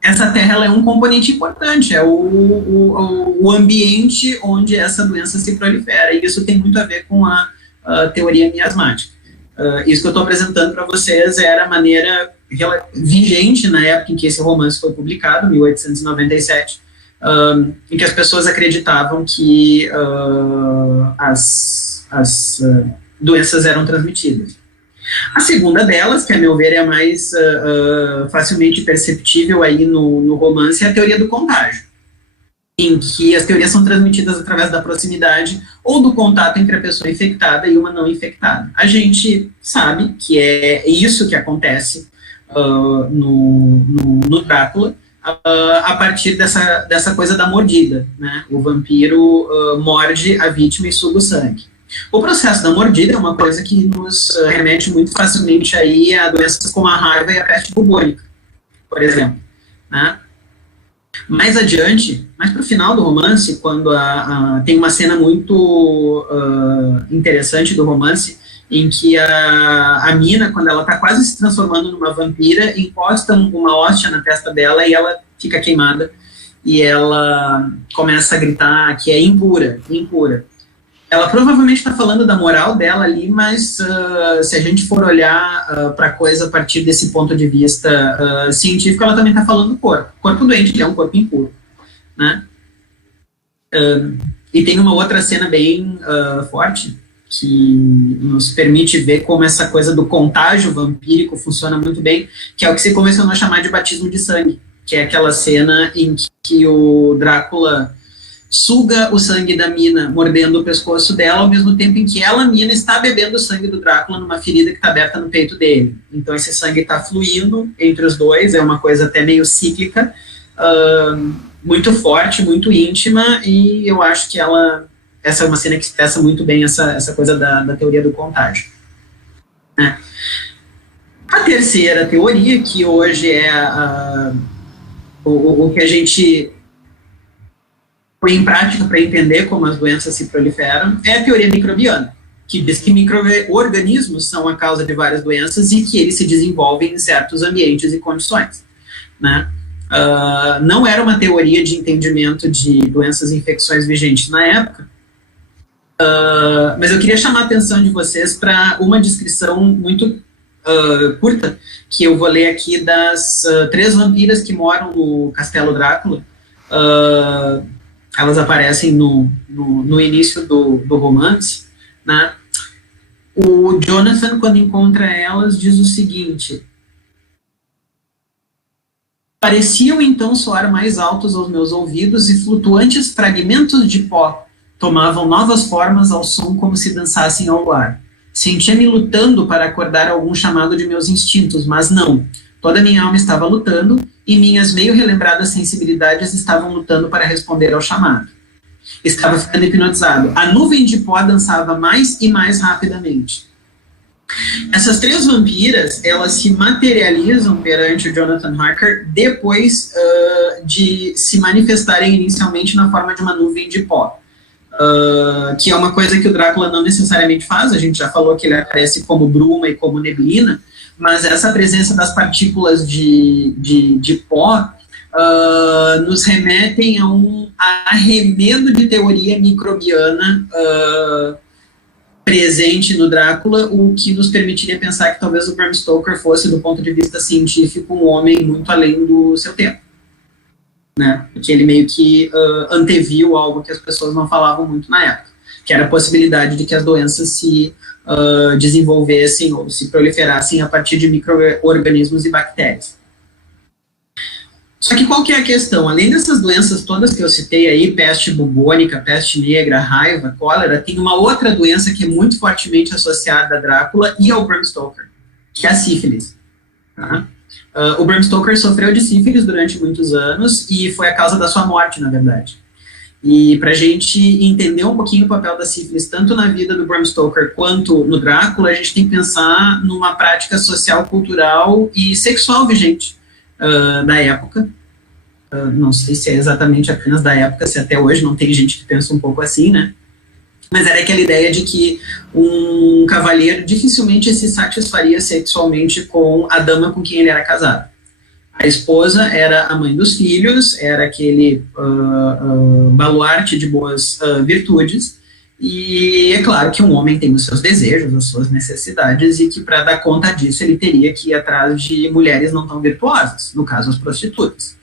essa terra ela é um componente importante, é o ambiente onde essa doença se prolifera, e isso tem muito a ver com a teoria miasmática. Isso que eu estou apresentando para vocês era a maneira vigente na época em que esse romance foi publicado, 1897, em que as pessoas acreditavam que as doenças eram transmitidas. A segunda delas, que a meu ver é a mais facilmente perceptível aí no romance, é a teoria do contágio. em que as teorias são transmitidas através da proximidade ou do contato entre a pessoa infectada e uma não infectada. A gente sabe que é isso que acontece no Drácula, a partir dessa coisa da mordida, né? O vampiro morde a vítima e suga o sangue. O processo da mordida é uma coisa que nos remete muito facilmente aí a doenças como a raiva e a peste bubônica, por exemplo, né? Mais adiante, mais para o final do romance, quando tem uma cena muito interessante do romance, em que a mina, quando ela está quase se transformando numa vampira, encosta uma hóstia na testa dela e ela fica queimada, e ela começa a gritar que é impura, impura. Ela provavelmente está falando da moral dela ali, mas se a gente for olhar para a coisa a partir desse ponto de vista científico, ela também está falando do corpo. O corpo doente, que é um corpo impuro, né? E tem uma outra cena bem forte, que nos permite ver como essa coisa do contágio vampírico funciona muito bem, que é o que se começou a chamar de batismo de sangue, que é aquela cena em que o Drácula suga o sangue da mina, mordendo o pescoço dela, ao mesmo tempo em que ela, mina, está bebendo o sangue do Drácula numa ferida que está aberta no peito dele. Então esse sangue está fluindo entre os dois, é uma coisa até meio cíclica, muito forte, muito íntima, e eu acho que essa é uma cena que expressa muito bem essa coisa da teoria do contágio. Né? A terceira teoria, que hoje é o que a gente põe em prática para entender como as doenças se proliferam, é a teoria microbiana, que diz que micro-organismos são a causa de várias doenças e que eles se desenvolvem em certos ambientes e condições. Né? Não era uma teoria de entendimento de doenças e infecções vigente na época, mas eu queria chamar a atenção de vocês para uma descrição muito curta, que eu vou ler aqui das 3 vampiras que moram no Castelo Drácula. Elas aparecem no início do romance, né? O Jonathan, quando encontra elas, diz o seguinte: pareciam então soar mais altos aos meus ouvidos e flutuantes fragmentos de pó tomavam novas formas ao som como se dançassem ao ar. Sentia-me lutando para acordar algum chamado de meus instintos, mas não. Toda minha alma estava lutando e minhas meio relembradas sensibilidades estavam lutando para responder ao chamado. Estava ficando hipnotizado. A nuvem de pó dançava mais e mais rapidamente. Essas 3 vampiras, elas se materializam perante o Jonathan Harker depois de se manifestarem inicialmente na forma de uma nuvem de pó. Que é uma coisa que o Drácula não necessariamente faz. A gente já falou que ele aparece como bruma e como neblina, mas essa presença das partículas de pó nos remetem a um arremedo de teoria microbiana presente no Drácula, o que nos permitiria pensar que talvez o Bram Stoker fosse, do ponto de vista científico, um homem muito além do seu tempo. Né? Porque ele meio que anteviu algo que as pessoas não falavam muito na época, que era a possibilidade de que as doenças se desenvolvessem ou se proliferassem a partir de micro-organismos e bactérias. Só que qual que é a questão? Além dessas doenças todas que eu citei aí, peste bubônica, peste negra, raiva, cólera, tem uma outra doença que é muito fortemente associada a Drácula e ao Bram Stoker, que é a sífilis. Tá? O Bram Stoker sofreu de sífilis durante muitos anos e foi a causa da sua morte, na verdade. E para a gente entender um pouquinho o papel da sífilis, tanto na vida do Bram Stoker quanto no Drácula, a gente tem que pensar numa prática social, cultural e sexual vigente da época. Não sei se é exatamente apenas da época, se até hoje não tem gente que pensa um pouco assim, né? Mas era aquela ideia de que um cavalheiro dificilmente se satisfaria sexualmente com a dama com quem ele era casado. A esposa era a mãe dos filhos, era aquele baluarte de boas virtudes, e é claro que um homem tem os seus desejos, as suas necessidades, e que para dar conta disso ele teria que ir atrás de mulheres não tão virtuosas, no caso as prostitutas.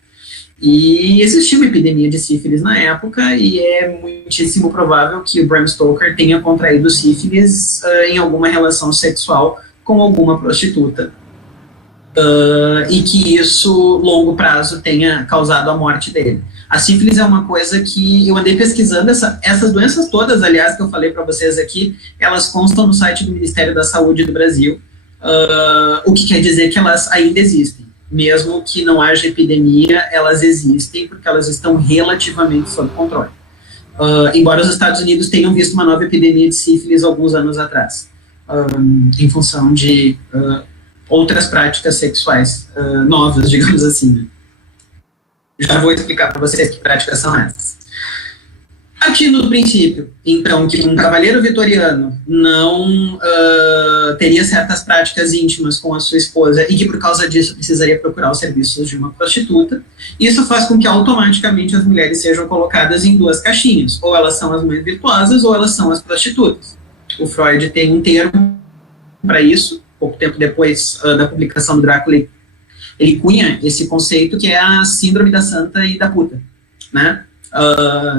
E existia uma epidemia de sífilis na época, e é muitíssimo provável que o Bram Stoker tenha contraído sífilis em alguma relação sexual com alguma prostituta e que isso, longo prazo, tenha causado a morte dele. A sífilis é uma coisa que eu andei pesquisando, essas doenças todas, aliás, que eu falei para vocês aqui, elas constam no site do Ministério da Saúde do Brasil, o que quer dizer que elas ainda existem. Mesmo que não haja epidemia, elas existem porque elas estão relativamente sob controle. Embora os Estados Unidos tenham visto uma nova epidemia de sífilis alguns anos atrás, em função de outras práticas sexuais novas, digamos assim. Né? Já vou explicar para vocês que práticas são essas. Partindo do princípio, então, que um cavalheiro vitoriano não teria certas práticas íntimas com a sua esposa e que, por causa disso, precisaria procurar os serviços de uma prostituta, isso faz com que, automaticamente, as mulheres sejam colocadas em duas caixinhas. Ou elas são as mães virtuosas, ou elas são as prostitutas. O Freud tem um termo para isso. Pouco tempo depois da publicação do Drácula, ele cunha esse conceito que é a síndrome da santa e da puta, né?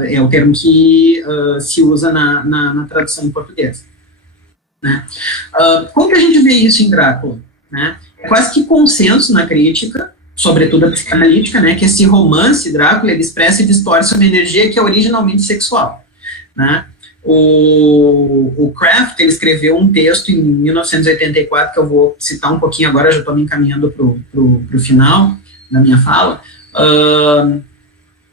É o termo que se usa na tradução em português. Né? Como que a gente vê isso em Drácula? Né? É quase que consenso na crítica, sobretudo a psicanalítica, né, que esse romance Drácula ele expressa e distorce uma energia que é originalmente sexual. Né? O Kraft ele escreveu um texto em 1984, que eu vou citar um pouquinho agora, já estou me encaminhando para o final da minha fala,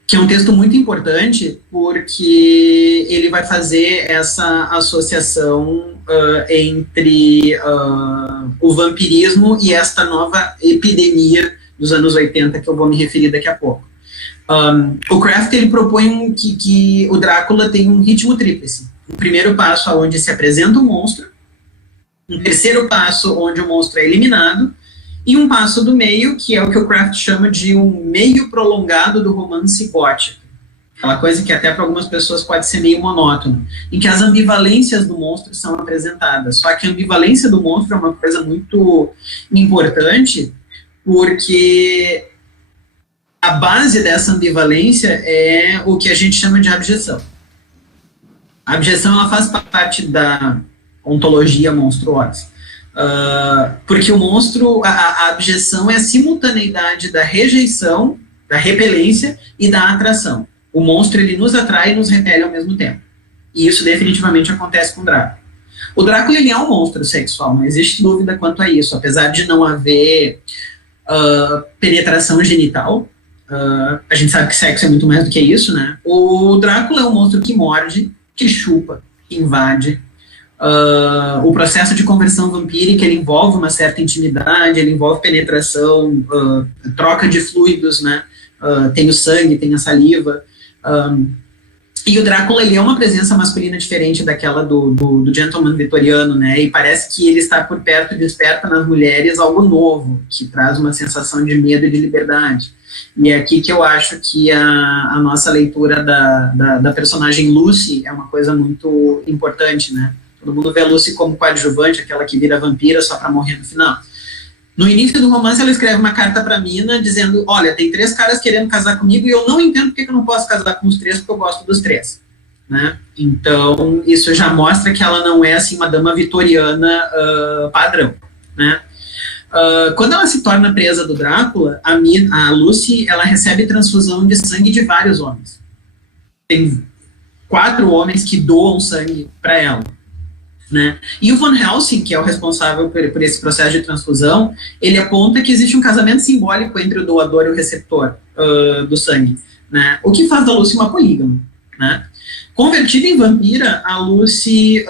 que é um texto muito importante, porque ele vai fazer essa associação entre o vampirismo e esta nova epidemia dos anos 80, que eu vou me referir daqui a pouco. O Kraft ele propõe que o Drácula tem um ritmo tríplice. Um primeiro passo onde se apresenta o monstro, um terceiro passo onde o monstro é eliminado, e um passo do meio, que é o que o Kraft chama de um meio prolongado do romance gótico. Aquela coisa que até para algumas pessoas pode ser meio monótono, em que as ambivalências do monstro são apresentadas. Só que a ambivalência do monstro é uma coisa muito importante, porque a base dessa ambivalência é o que a gente chama de abjeção. A abjeção ela faz parte da ontologia monstruosa. Porque o monstro, a abjeção é a simultaneidade da rejeição, da repelência e da atração. O monstro ele nos atrai e nos repele ao mesmo tempo. E isso definitivamente acontece com o Drácula. O Drácula ele é um monstro sexual, não existe dúvida quanto a isso, apesar de não haver penetração genital. A gente sabe que sexo é muito mais do que isso, né? O Drácula é um monstro que morde, que chupa, que invade. O processo de conversão vampírica ele envolve uma certa intimidade, ele envolve penetração, troca de fluidos, né? Tem o sangue, tem a saliva. E o Drácula ele é uma presença masculina diferente daquela do gentleman vitoriano, né? E parece que ele está por perto e desperta nas mulheres algo novo, que traz uma sensação de medo e de liberdade. E é aqui que eu acho que a nossa leitura da personagem Lucy é uma coisa muito importante, né? Todo mundo vê a Lucy como coadjuvante, aquela que vira vampira só para morrer no final. No início do romance, ela escreve uma carta para Mina dizendo, olha, tem 3 caras querendo casar comigo e eu não entendo porque eu não posso casar com os 3, porque eu gosto dos 3. Né? Então, isso já mostra que ela não é assim uma dama vitoriana padrão. Né? Quando ela se torna presa do Drácula, a Lucy ela recebe transfusão de sangue de vários homens. Tem 4 homens que doam sangue para ela. Né? E o Van Helsing, que é o responsável por esse processo de transfusão, ele aponta que existe um casamento simbólico entre o doador e o receptor do sangue, né? O que faz da Lucy uma polígama. Né? Convertida em vampira, a Lucy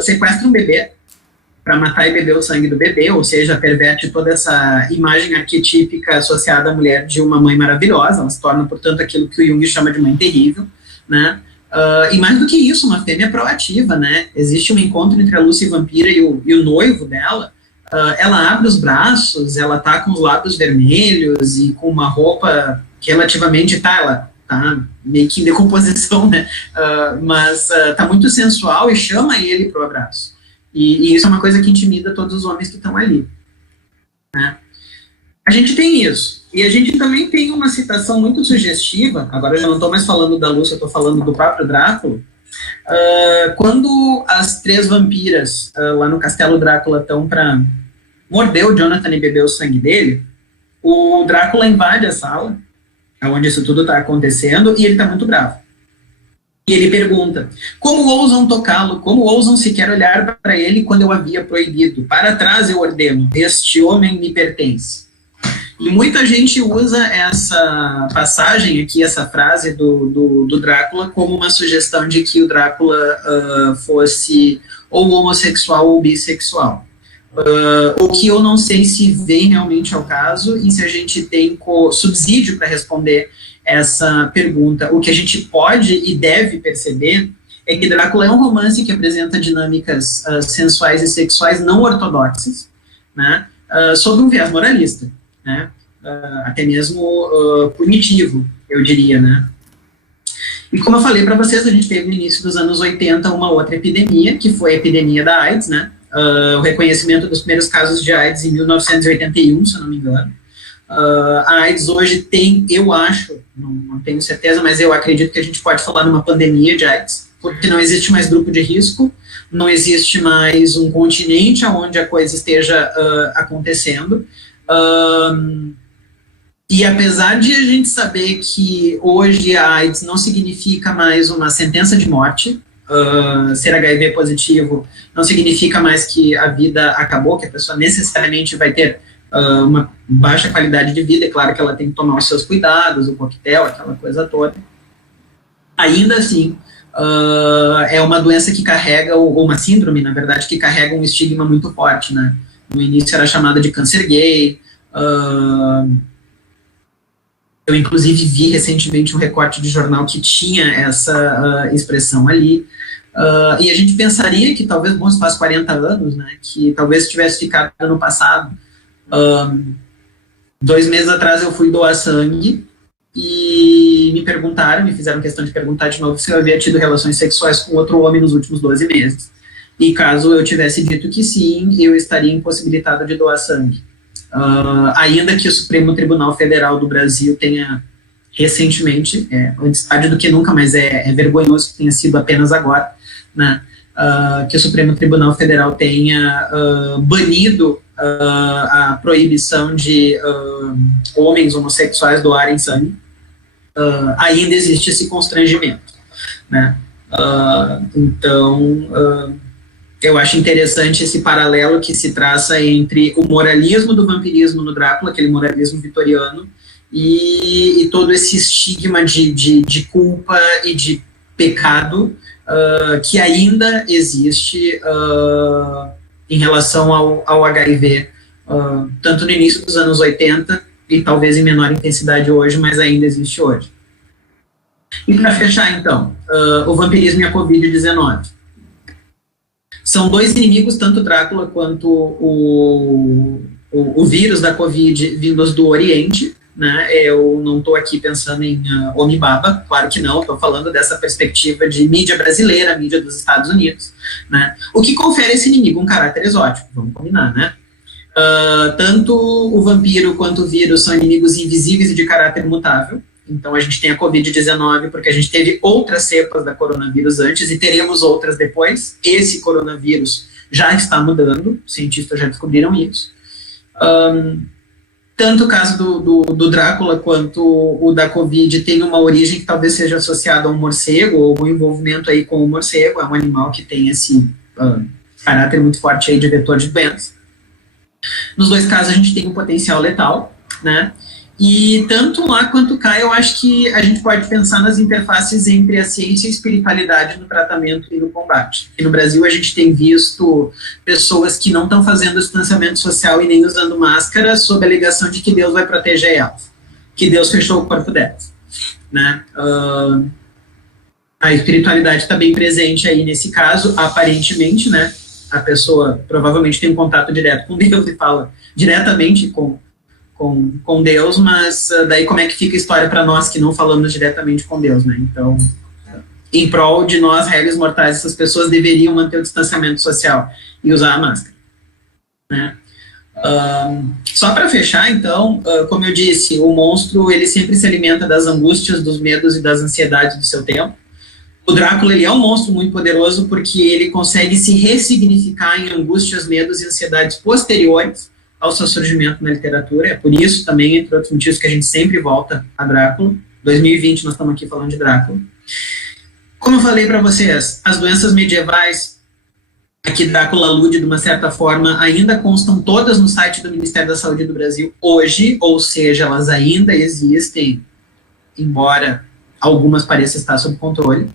sequestra um bebê para matar e beber o sangue do bebê, ou seja, perverte toda essa imagem arquetípica associada à mulher de uma mãe maravilhosa. Ela se torna, portanto, aquilo que o Jung chama de mãe terrível, né? E mais do que isso, uma fêmea proativa, né? Existe um encontro entre a Lucy vampira e o noivo dela. Ela abre os braços, ela tá com os lábios vermelhos e com uma roupa que relativamente ela tá meio que em decomposição, né? Mas tá muito sensual e chama ele pro abraço. E isso é uma coisa que intimida todos os homens que estão ali. Né? A gente tem isso. E a gente também tem uma citação muito sugestiva, agora eu já não estou mais falando da Lúcia, eu estou falando do próprio Drácula, quando as 3 vampiras lá no Castelo Drácula estão para mordeu o Jonathan e bebeu o sangue dele, o Drácula invade a sala, onde isso tudo está acontecendo, e ele está muito bravo. E ele pergunta, como ousam tocá-lo? Como ousam sequer olhar para ele quando eu havia proibido? Para trás eu ordeno, este homem me pertence. E muita gente usa essa passagem aqui, essa frase do Drácula, como uma sugestão de que o Drácula fosse ou homossexual ou bissexual. O que eu não sei se vem realmente ao caso e se a gente tem subsídio para responder essa pergunta. O que a gente pode e deve perceber é que Drácula é um romance que apresenta dinâmicas sensuais e sexuais não ortodoxas, né, sob um viés moralista, né, até mesmo punitivo, eu diria, né. E como eu falei para vocês, a gente teve no início dos anos 80 uma outra epidemia, que foi a epidemia da AIDS, né, o reconhecimento dos primeiros casos de AIDS em 1981, se eu não me engano. A AIDS hoje tem, eu acho, não tenho certeza, mas eu acredito que a gente pode falar numa pandemia de AIDS, porque não existe mais grupo de risco, não existe mais um continente onde a coisa esteja acontecendo. E apesar de a gente saber que hoje a AIDS não significa mais uma sentença de morte, ser HIV positivo não significa mais que a vida acabou, que a pessoa necessariamente vai ter uma baixa qualidade de vida, é claro que ela tem que tomar os seus cuidados, o coquetel, aquela coisa toda. Ainda assim, é uma doença que carrega, ou uma síndrome, na verdade, que carrega um estigma muito forte, né? No início era chamada de câncer gay. Eu, inclusive, vi recentemente um recorte de jornal que tinha essa expressão ali. E a gente pensaria que talvez, bom, isso faz 40 anos, né? Que talvez tivesse ficado no passado. 2 meses atrás eu fui doar sangue e me fizeram questão de perguntar de novo se eu havia tido relações sexuais com outro homem nos últimos 12 meses. E caso eu tivesse dito que sim, eu estaria impossibilitado de doar sangue. Ainda que o Supremo Tribunal Federal do Brasil tenha recentemente, antes tarde do que nunca, mas é vergonhoso que tenha sido apenas agora, né, que o Supremo Tribunal Federal tenha banido a proibição de homens homossexuais doarem sangue, ainda existe esse constrangimento, né? Então, eu acho interessante esse paralelo que se traça entre o moralismo do vampirismo no Drácula, aquele moralismo vitoriano, e todo esse estigma de culpa e de pecado que ainda existe em relação ao HIV, tanto no início dos anos 80 e talvez em menor intensidade hoje, mas ainda existe hoje. E para fechar, então, o vampirismo e a Covid-19. São 2 inimigos, tanto Drácula quanto o vírus da Covid vindos do Oriente, né? Eu não estou aqui pensando em Omibaba, claro que não, estou falando dessa perspectiva de mídia brasileira, mídia dos Estados Unidos, né? O que confere a esse inimigo um caráter exótico, vamos combinar, né? Tanto o vampiro quanto o vírus são inimigos invisíveis e de caráter mutável. Então a gente tem a Covid-19 porque a gente teve outras cepas da coronavírus antes e teremos outras depois. Esse coronavírus já está mudando, os cientistas já descobriram isso. Tanto o caso do Drácula quanto o da Covid tem uma origem que talvez seja associada a um morcego, ou um envolvimento aí com o morcego, é um animal que tem esse caráter muito forte aí de vetor de doença. Nos 2 casos a gente tem um potencial letal, né? E tanto lá quanto cá, eu acho que a gente pode pensar nas interfaces entre a ciência e a espiritualidade no tratamento e no combate. E no Brasil a gente tem visto pessoas que não estão fazendo distanciamento social e nem usando máscara sob a alegação de que Deus vai proteger elas, que Deus fechou o corpo delas, né? A espiritualidade está bem presente aí nesse caso, aparentemente, né? A pessoa provavelmente tem um contato direto com Deus e fala diretamente com Deus, mas daí como é que fica a história para nós que não falamos diretamente com Deus, né? Então, em prol de nós, réis mortais, essas pessoas deveriam manter o distanciamento social e usar a máscara, né? Só para fechar, então, como eu disse, o monstro, ele sempre se alimenta das angústias, dos medos e das ansiedades do seu tempo. O Drácula, ele é um monstro muito poderoso porque ele consegue se ressignificar em angústias, medos e ansiedades posteriores ao seu surgimento na literatura. É por isso também, entre outros motivos, que a gente sempre volta a Drácula. 2020 nós estamos aqui falando de Drácula. Como eu falei para vocês, as doenças medievais a que Drácula alude de uma certa forma ainda constam todas no site do Ministério da Saúde do Brasil hoje, ou seja, elas ainda existem, embora algumas pareçam estar sob controle.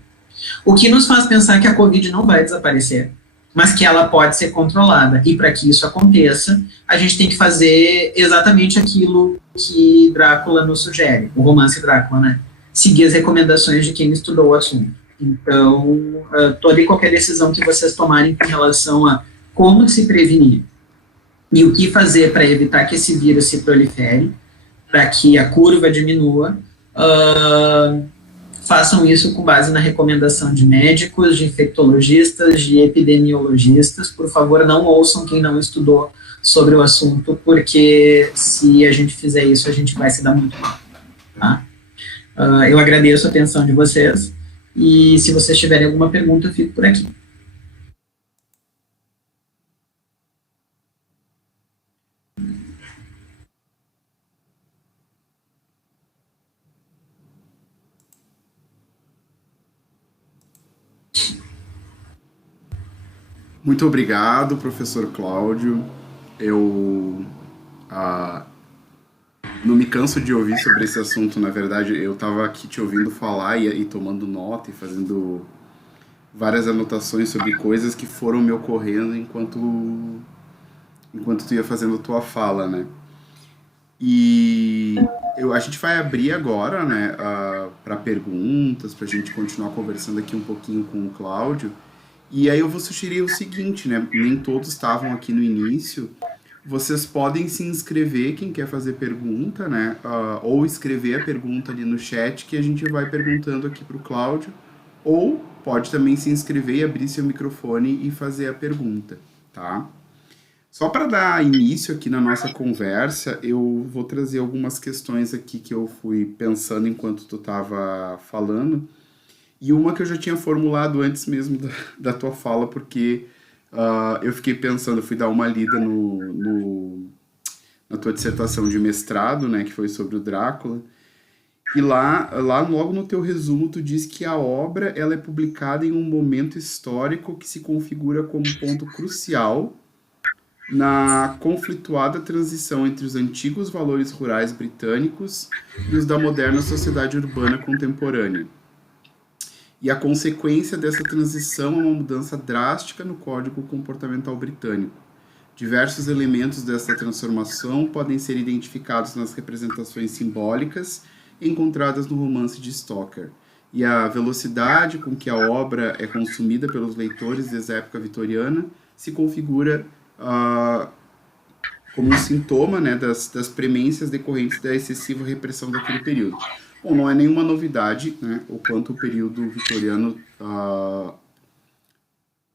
O que nos faz pensar que a Covid não vai desaparecer, mas que ela pode ser controlada. E para que isso aconteça, a gente tem que fazer exatamente aquilo que Drácula nos sugere, o romance Drácula, né? Seguir as recomendações de quem estudou o assunto. Então, toda e qualquer decisão que vocês tomarem com relação a como se prevenir e o que fazer para evitar que esse vírus se prolifere, para que a curva diminua, façam isso com base na recomendação de médicos, de infectologistas, de epidemiologistas. Por favor, não ouçam quem não estudou sobre o assunto, porque se a gente fizer isso, a gente vai se dar muito mal. Tá? Eu agradeço a atenção de vocês, e se vocês tiverem alguma pergunta, eu fico por aqui. Muito obrigado, professor Cláudio. Eu não me canso de ouvir sobre esse assunto, na verdade. Eu estava aqui te ouvindo falar e tomando nota e fazendo várias anotações sobre coisas que foram me ocorrendo enquanto tu ia fazendo tua fala, né? E a gente vai abrir agora, né, para perguntas, para a gente continuar conversando aqui um pouquinho com o Cláudio. E aí eu vou sugerir o seguinte, né? Nem todos estavam aqui no início. Vocês podem se inscrever, quem quer fazer pergunta, né? Ou escrever a pergunta ali no chat, que a gente vai perguntando aqui para o Cláudio. Ou pode também se inscrever e abrir seu microfone e fazer a pergunta, tá? Só para dar início aqui na nossa conversa, eu vou trazer algumas questões aqui que eu fui pensando enquanto tu estava falando. E uma que eu já tinha formulado antes mesmo da tua fala, porque eu fiquei pensando, eu fui dar uma lida na tua dissertação de mestrado, né, que foi sobre o Drácula, e lá logo no teu resumo tu diz que a obra ela é publicada em um momento histórico que se configura como ponto crucial na conflituada transição entre os antigos valores rurais britânicos e os da moderna sociedade urbana contemporânea. E a consequência dessa transição é uma mudança drástica no Código Comportamental Britânico. Diversos elementos dessa transformação podem ser identificados nas representações simbólicas encontradas no romance de Stoker. E a velocidade com que a obra é consumida pelos leitores desde a época vitoriana se configura como um sintoma, né, das premências decorrentes da excessiva repressão daquele período. Bom, não é nenhuma novidade, né, o quanto o período vitoriano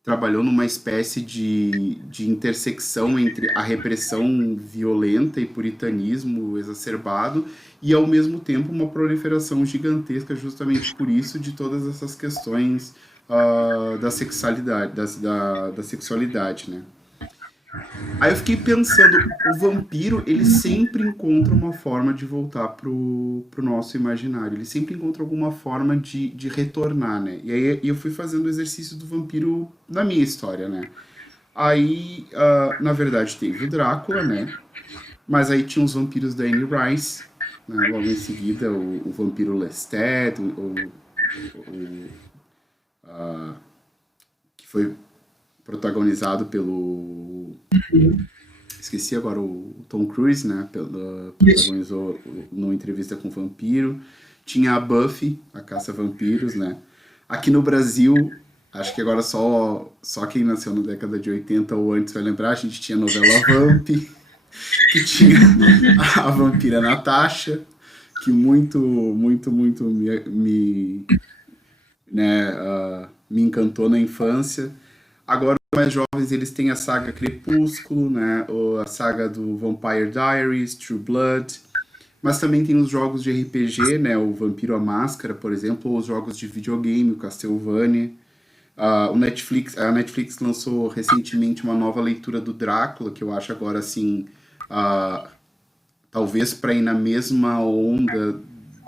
trabalhou numa espécie de intersecção entre a repressão violenta e puritanismo exacerbado e, ao mesmo tempo, uma proliferação gigantesca, justamente por isso, de todas essas questões da sexualidade, da sexualidade, né? Aí eu fiquei pensando, o vampiro, ele sempre encontra uma forma de voltar pro nosso imaginário, ele sempre encontra alguma forma de retornar, né? E aí eu fui fazendo o exercício do vampiro na minha história, né? Aí, na verdade, teve o Drácula, né? Mas aí tinha os vampiros da Anne Rice, né? Logo em seguida o vampiro Lestat, que foi protagonizado pelo... Esqueci agora o Tom Cruise, né? Protagonizou numa entrevista com o vampiro. Tinha a Buffy, a caça-vampiros, né? Aqui no Brasil, acho que agora só quem nasceu na década de 80 ou antes vai lembrar, a gente tinha a novela Vamp, que tinha a vampira Natasha, que muito me encantou na infância. Agora, os mais jovens, eles têm a saga Crepúsculo, né? Ou a saga do Vampire Diaries, True Blood. Mas também tem os jogos de RPG, né? O Vampiro à Máscara, por exemplo, ou os jogos de videogame, o Castlevania. A Netflix lançou recentemente uma nova leitura do Drácula, que eu acho agora, assim, talvez para ir na mesma onda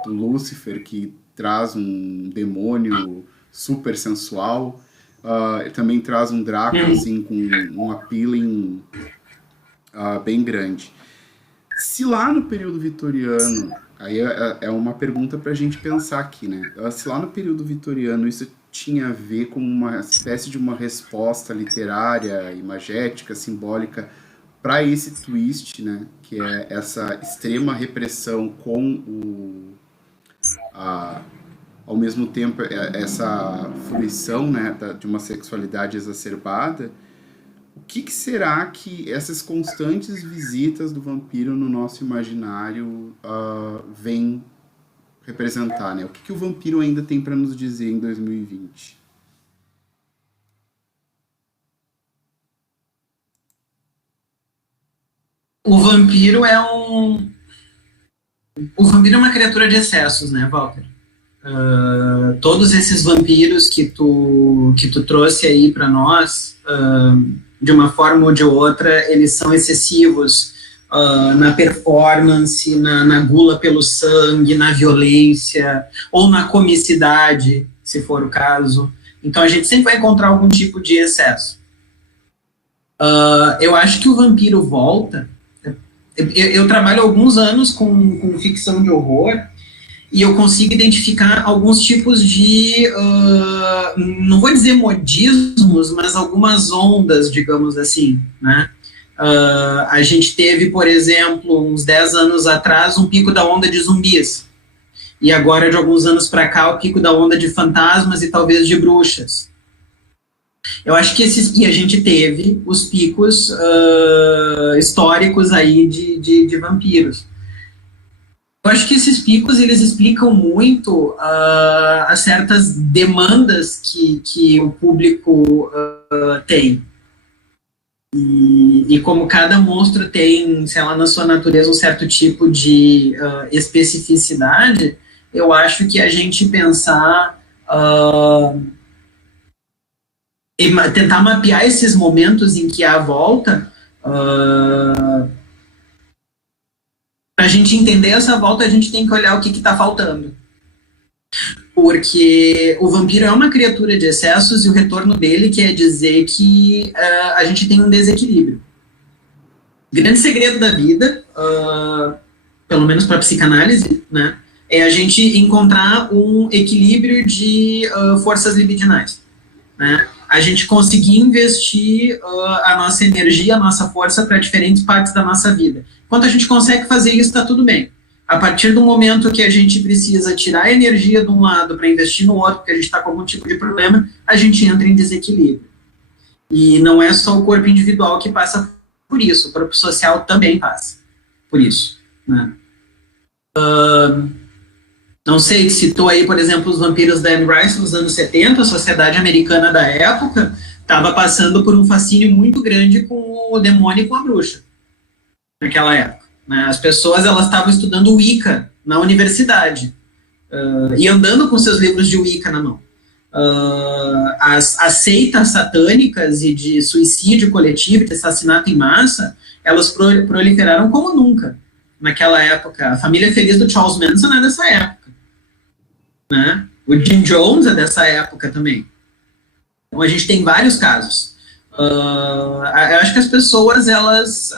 do Lúcifer, que traz um demônio super sensual, também traz um Drácula assim, com um appealing bem grande. Se lá no período vitoriano, aí é uma pergunta para a gente pensar aqui, né? Se lá no período vitoriano isso tinha a ver com uma espécie de uma resposta literária, imagética, simbólica para esse twist, né? Que é essa extrema repressão com ao mesmo tempo essa fruição, né, de uma sexualidade exacerbada. O que será que essas constantes visitas do vampiro no nosso imaginário vêm representar, né? O que o vampiro ainda tem para nos dizer em 2020? O vampiro é uma criatura de excessos, né, Walter? Todos esses vampiros que tu trouxe aí para nós, de uma forma ou de outra, eles são excessivos na performance, na gula pelo sangue, na violência, ou na comicidade, se for o caso. Então a gente sempre vai encontrar algum tipo de excesso. Eu acho que o vampiro volta. Eu trabalho há alguns anos com ficção de horror, e eu consigo identificar alguns tipos de, não vou dizer modismos, mas algumas ondas, digamos assim, né? A gente teve, por exemplo, uns 10 anos atrás, um pico da onda de zumbis. E agora, de alguns anos para cá, o pico da onda de fantasmas e talvez de bruxas. Eu acho que e a gente teve os picos históricos aí de vampiros. Eu acho que esses picos, eles explicam muito a certas demandas que o público tem. E como cada monstro tem, sei lá, na sua natureza um certo tipo de especificidade, eu acho que a gente pensar e tentar mapear esses momentos em que há volta, para a gente entender essa volta, a gente tem que olhar o que está faltando. Porque o vampiro é uma criatura de excessos e o retorno dele quer dizer que a gente tem um desequilíbrio. O grande segredo da vida, pelo menos para a psicanálise, né, é a gente encontrar um equilíbrio de forças libidinais. Né? A gente conseguir investir a nossa energia, a nossa força para diferentes partes da nossa vida. Enquanto a gente consegue fazer isso, está tudo bem. A partir do momento que a gente precisa tirar a energia de um lado para investir no outro, porque a gente está com algum tipo de problema, a gente entra em desequilíbrio. E não é só o corpo individual que passa por isso, o corpo social também passa por isso. Né? Não sei, citou aí, por exemplo, os vampiros da Anne Rice nos anos 70, a sociedade americana da época estava passando por um fascínio muito grande com o demônio e com a bruxa, naquela época. Né? As pessoas elas estavam estudando Wicca na universidade e andando com seus livros de Wicca na mão. As seitas satânicas e de suicídio coletivo, de assassinato em massa, elas proliferaram como nunca naquela época. A família feliz do Charles Manson é dessa época. Né? O Jim Jones é dessa época também. Então a gente tem vários casos. Eu acho que as pessoas elas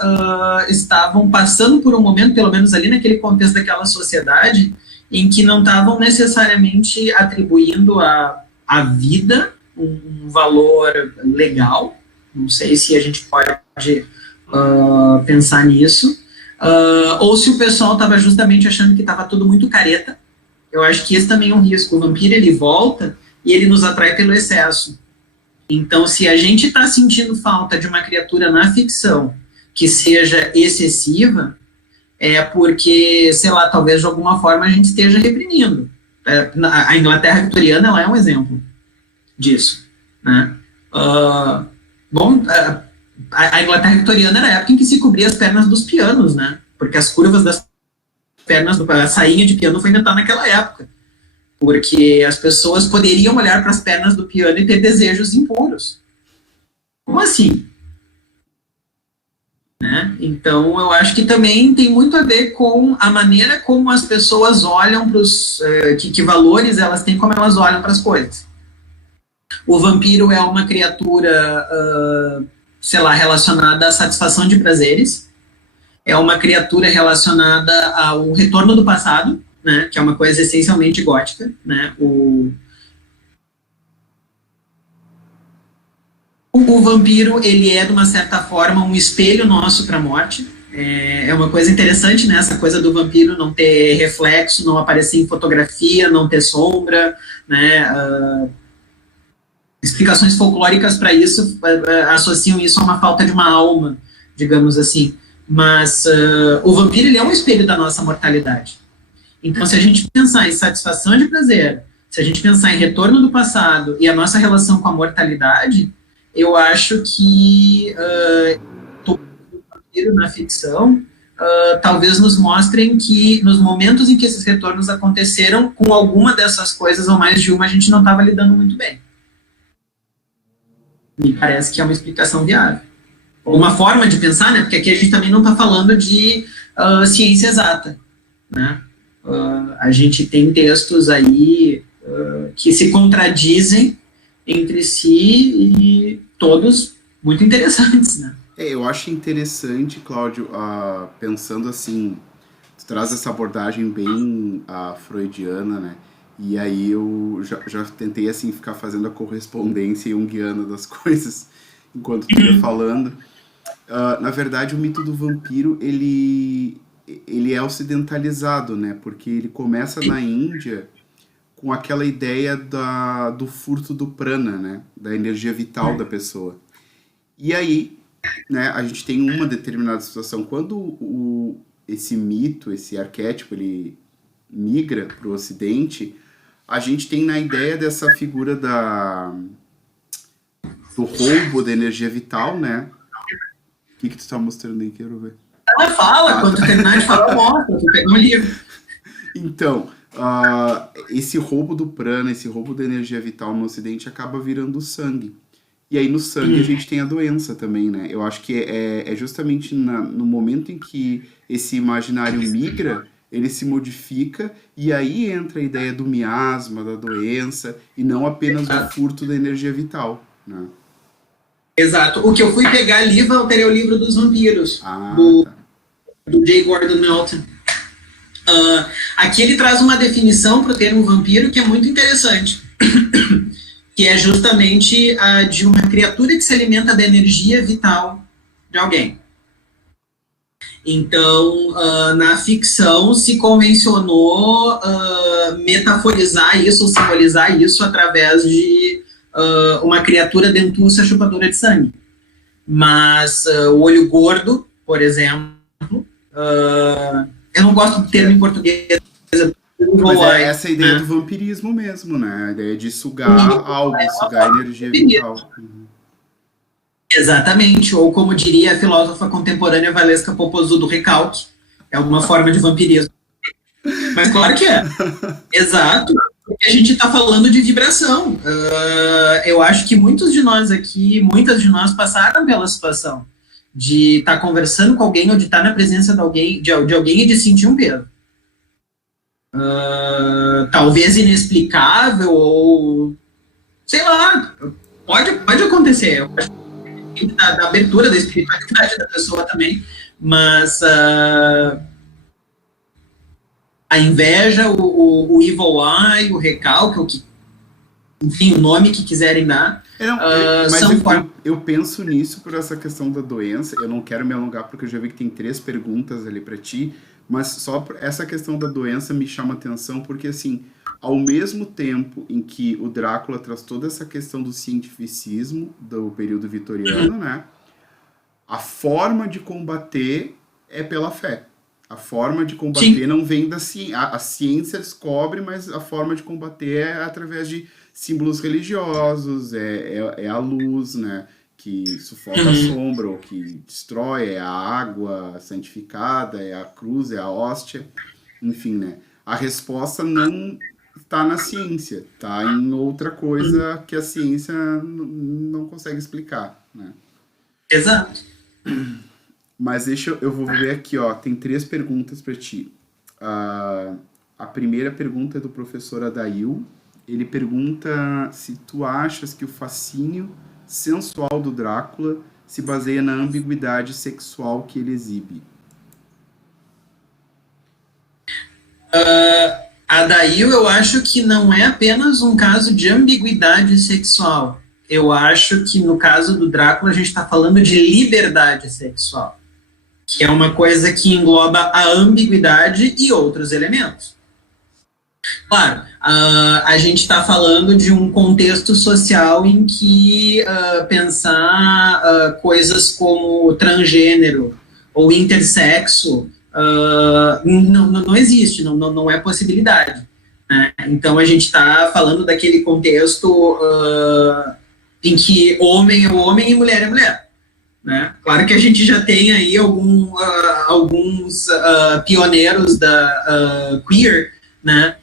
estavam passando por um momento, pelo menos ali naquele contexto daquela sociedade, em que não estavam necessariamente atribuindo à vida um valor legal. Não sei se a gente pode pensar nisso. Ou se o pessoal estava justamente achando que estava tudo muito careta. Eu acho que esse também é um risco. O vampiro, ele volta e ele nos atrai pelo excesso. Então, se a gente está sentindo falta de uma criatura na ficção que seja excessiva, é porque, sei lá, talvez de alguma forma a gente esteja reprimindo. A Inglaterra vitoriana, ela é um exemplo disso. Né? A Inglaterra vitoriana era a época em que se cobria as pernas dos pianos, né? Porque as curvas das pernas, a sainha de piano foi inventada naquela época. Porque as pessoas poderiam olhar para as pernas do piano e ter desejos impuros. Como assim? Né? Então, eu acho que também tem muito a ver com a maneira como as pessoas olham para os... que valores elas têm, como elas olham para as coisas. O vampiro é uma criatura, sei lá, relacionada à satisfação de prazeres, é uma criatura relacionada ao retorno do passado, né, que é uma coisa essencialmente gótica, né, o vampiro, ele é, de uma certa forma, um espelho nosso para a morte. É uma coisa interessante, né, essa coisa do vampiro não ter reflexo, não aparecer em fotografia, não ter sombra, né, explicações folclóricas para isso associam isso a uma falta de uma alma, digamos assim. Mas o vampiro, ele é um espelho da nossa mortalidade. Então, se a gente pensar em satisfação de prazer, se a gente pensar em retorno do passado e a nossa relação com a mortalidade, eu acho que o vampiro na ficção talvez nos mostrem que nos momentos em que esses retornos aconteceram, com alguma dessas coisas ou mais de uma, a gente não estava lidando muito bem. Me parece que é uma explicação viável. Uma forma de pensar, né? Porque aqui a gente também não está falando de ciência exata, né? A gente tem textos aí que se contradizem entre si e todos muito interessantes, né? Eu acho interessante, Cláudio, pensando assim, tu traz essa abordagem bem freudiana, né? E aí eu já tentei assim ficar fazendo a correspondência junguiana das coisas enquanto tu ia falando. Na verdade, o mito do vampiro, ele é ocidentalizado, né? Porque ele começa na Índia com aquela ideia do furto do prana, né? Da energia vital da pessoa. E aí, né, a gente tem uma determinada situação. Quando esse mito, esse arquétipo, ele migra para o Ocidente, a gente tem na ideia dessa figura do roubo da energia vital, né? O que tu tá mostrando aí? Quero ver. Ela fala, quando tu terminar de falar, mostra, tu pega um livro. Então, esse roubo do prana, esse roubo da energia vital no Ocidente acaba virando sangue. E aí no sangue a gente tem a doença também, né? Eu acho que é justamente no momento em que esse imaginário migra, ele se modifica e aí entra a ideia do miasma, da doença, e não apenas o furto da energia vital, né? Exato. O que eu fui pegar ali, Walter, é o livro dos vampiros, Tá. do J. Gordon Melton. Aqui ele traz uma definição para o termo vampiro que é muito interessante, que é justamente a de uma criatura que se alimenta da energia vital de alguém. Então, na ficção se convencionou metaforizar isso, ou simbolizar isso através de uma criatura dentuça chupadora de sangue. Mas o olho gordo, por exemplo, eu não gosto do termo em português. Mas é essa a ideia do vampirismo mesmo, né? A ideia de sugar algo, sugar energia vital. Exatamente, ou como diria a filósofa contemporânea Valesca Popozudo, recalque. É uma forma de vampirismo. Mas claro que é. Exato. Porque a gente está falando de vibração. Eu acho que muitas de nós passaram pela situação de estar conversando com alguém ou de estar na presença de alguém e de sentir um peso. Talvez inexplicável ou sei lá, pode acontecer. Eu acho que da abertura da espiritualidade da pessoa também, mas a inveja, o evil eye, o recalque, enfim, o nome que quiserem dar, eu penso nisso por essa questão da doença. Eu não quero me alongar porque eu já vi que tem 3 perguntas ali para ti, mas só essa questão da doença me chama atenção porque, assim, ao mesmo tempo em que o Drácula traz toda essa questão do cientificismo do período vitoriano, né, a forma de combater é pela fé. A forma de combater não vem da ciência. A ciência descobre, mas a forma de combater é através de símbolos religiosos, é a luz, né, que sufoca a sombra, ou que destrói, é a água santificada, é a cruz, é a hóstia, enfim, né. A resposta não está na ciência, está em outra coisa que a ciência não consegue explicar, né. Exato. Mas eu vou ver aqui, ó. Tem 3 perguntas para ti. A primeira pergunta é do professor Adail. Ele pergunta se tu achas que o fascínio sensual do Drácula se baseia na ambiguidade sexual que ele exibe. Adail, eu acho que não é apenas um caso de ambiguidade sexual. Eu acho que no caso do Drácula a gente está falando de liberdade sexual, que é uma coisa que engloba a ambiguidade e outros elementos. Claro, a gente está falando de um contexto social em que pensar coisas como transgênero ou intersexo não existe, não é possibilidade. Né? Então a gente está falando daquele contexto em que homem é homem e mulher é mulher. Né? Claro que a gente já tem aí alguns pioneiros da queer, né?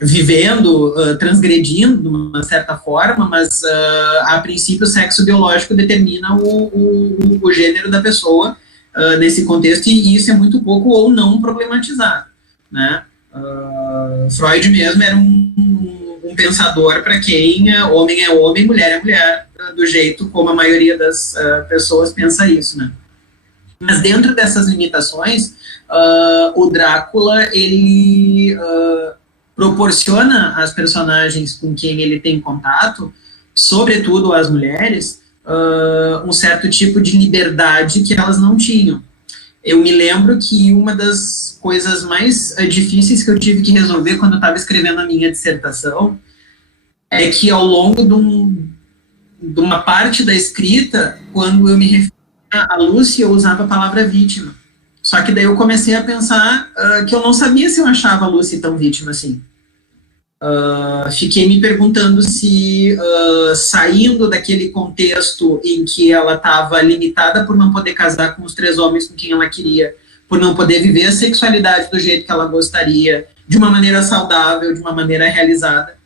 Vivendo, transgredindo de uma certa forma, mas a princípio o sexo biológico determina o gênero da pessoa nesse contexto, e isso é muito pouco ou não problematizado. Né? Freud mesmo era um pensador para quem homem é homem, mulher é mulher, do jeito como a maioria das pessoas pensa isso. Né? Mas dentro dessas limitações, o Drácula, ele proporciona às personagens com quem ele tem contato, sobretudo às mulheres, um certo tipo de liberdade que elas não tinham. Eu me lembro que uma das coisas mais difíceis que eu tive que resolver quando eu estava escrevendo a minha dissertação é que ao longo de uma parte da escrita, quando eu me referia a Lucy, eu usava a palavra vítima. Só que daí eu comecei a pensar que eu não sabia se eu achava a Lucy tão vítima assim. Fiquei me perguntando se, saindo daquele contexto em que ela estava limitada por não poder casar com os 3 homens com quem ela queria, por não poder viver a sexualidade do jeito que ela gostaria, de uma maneira saudável, de uma maneira realizada,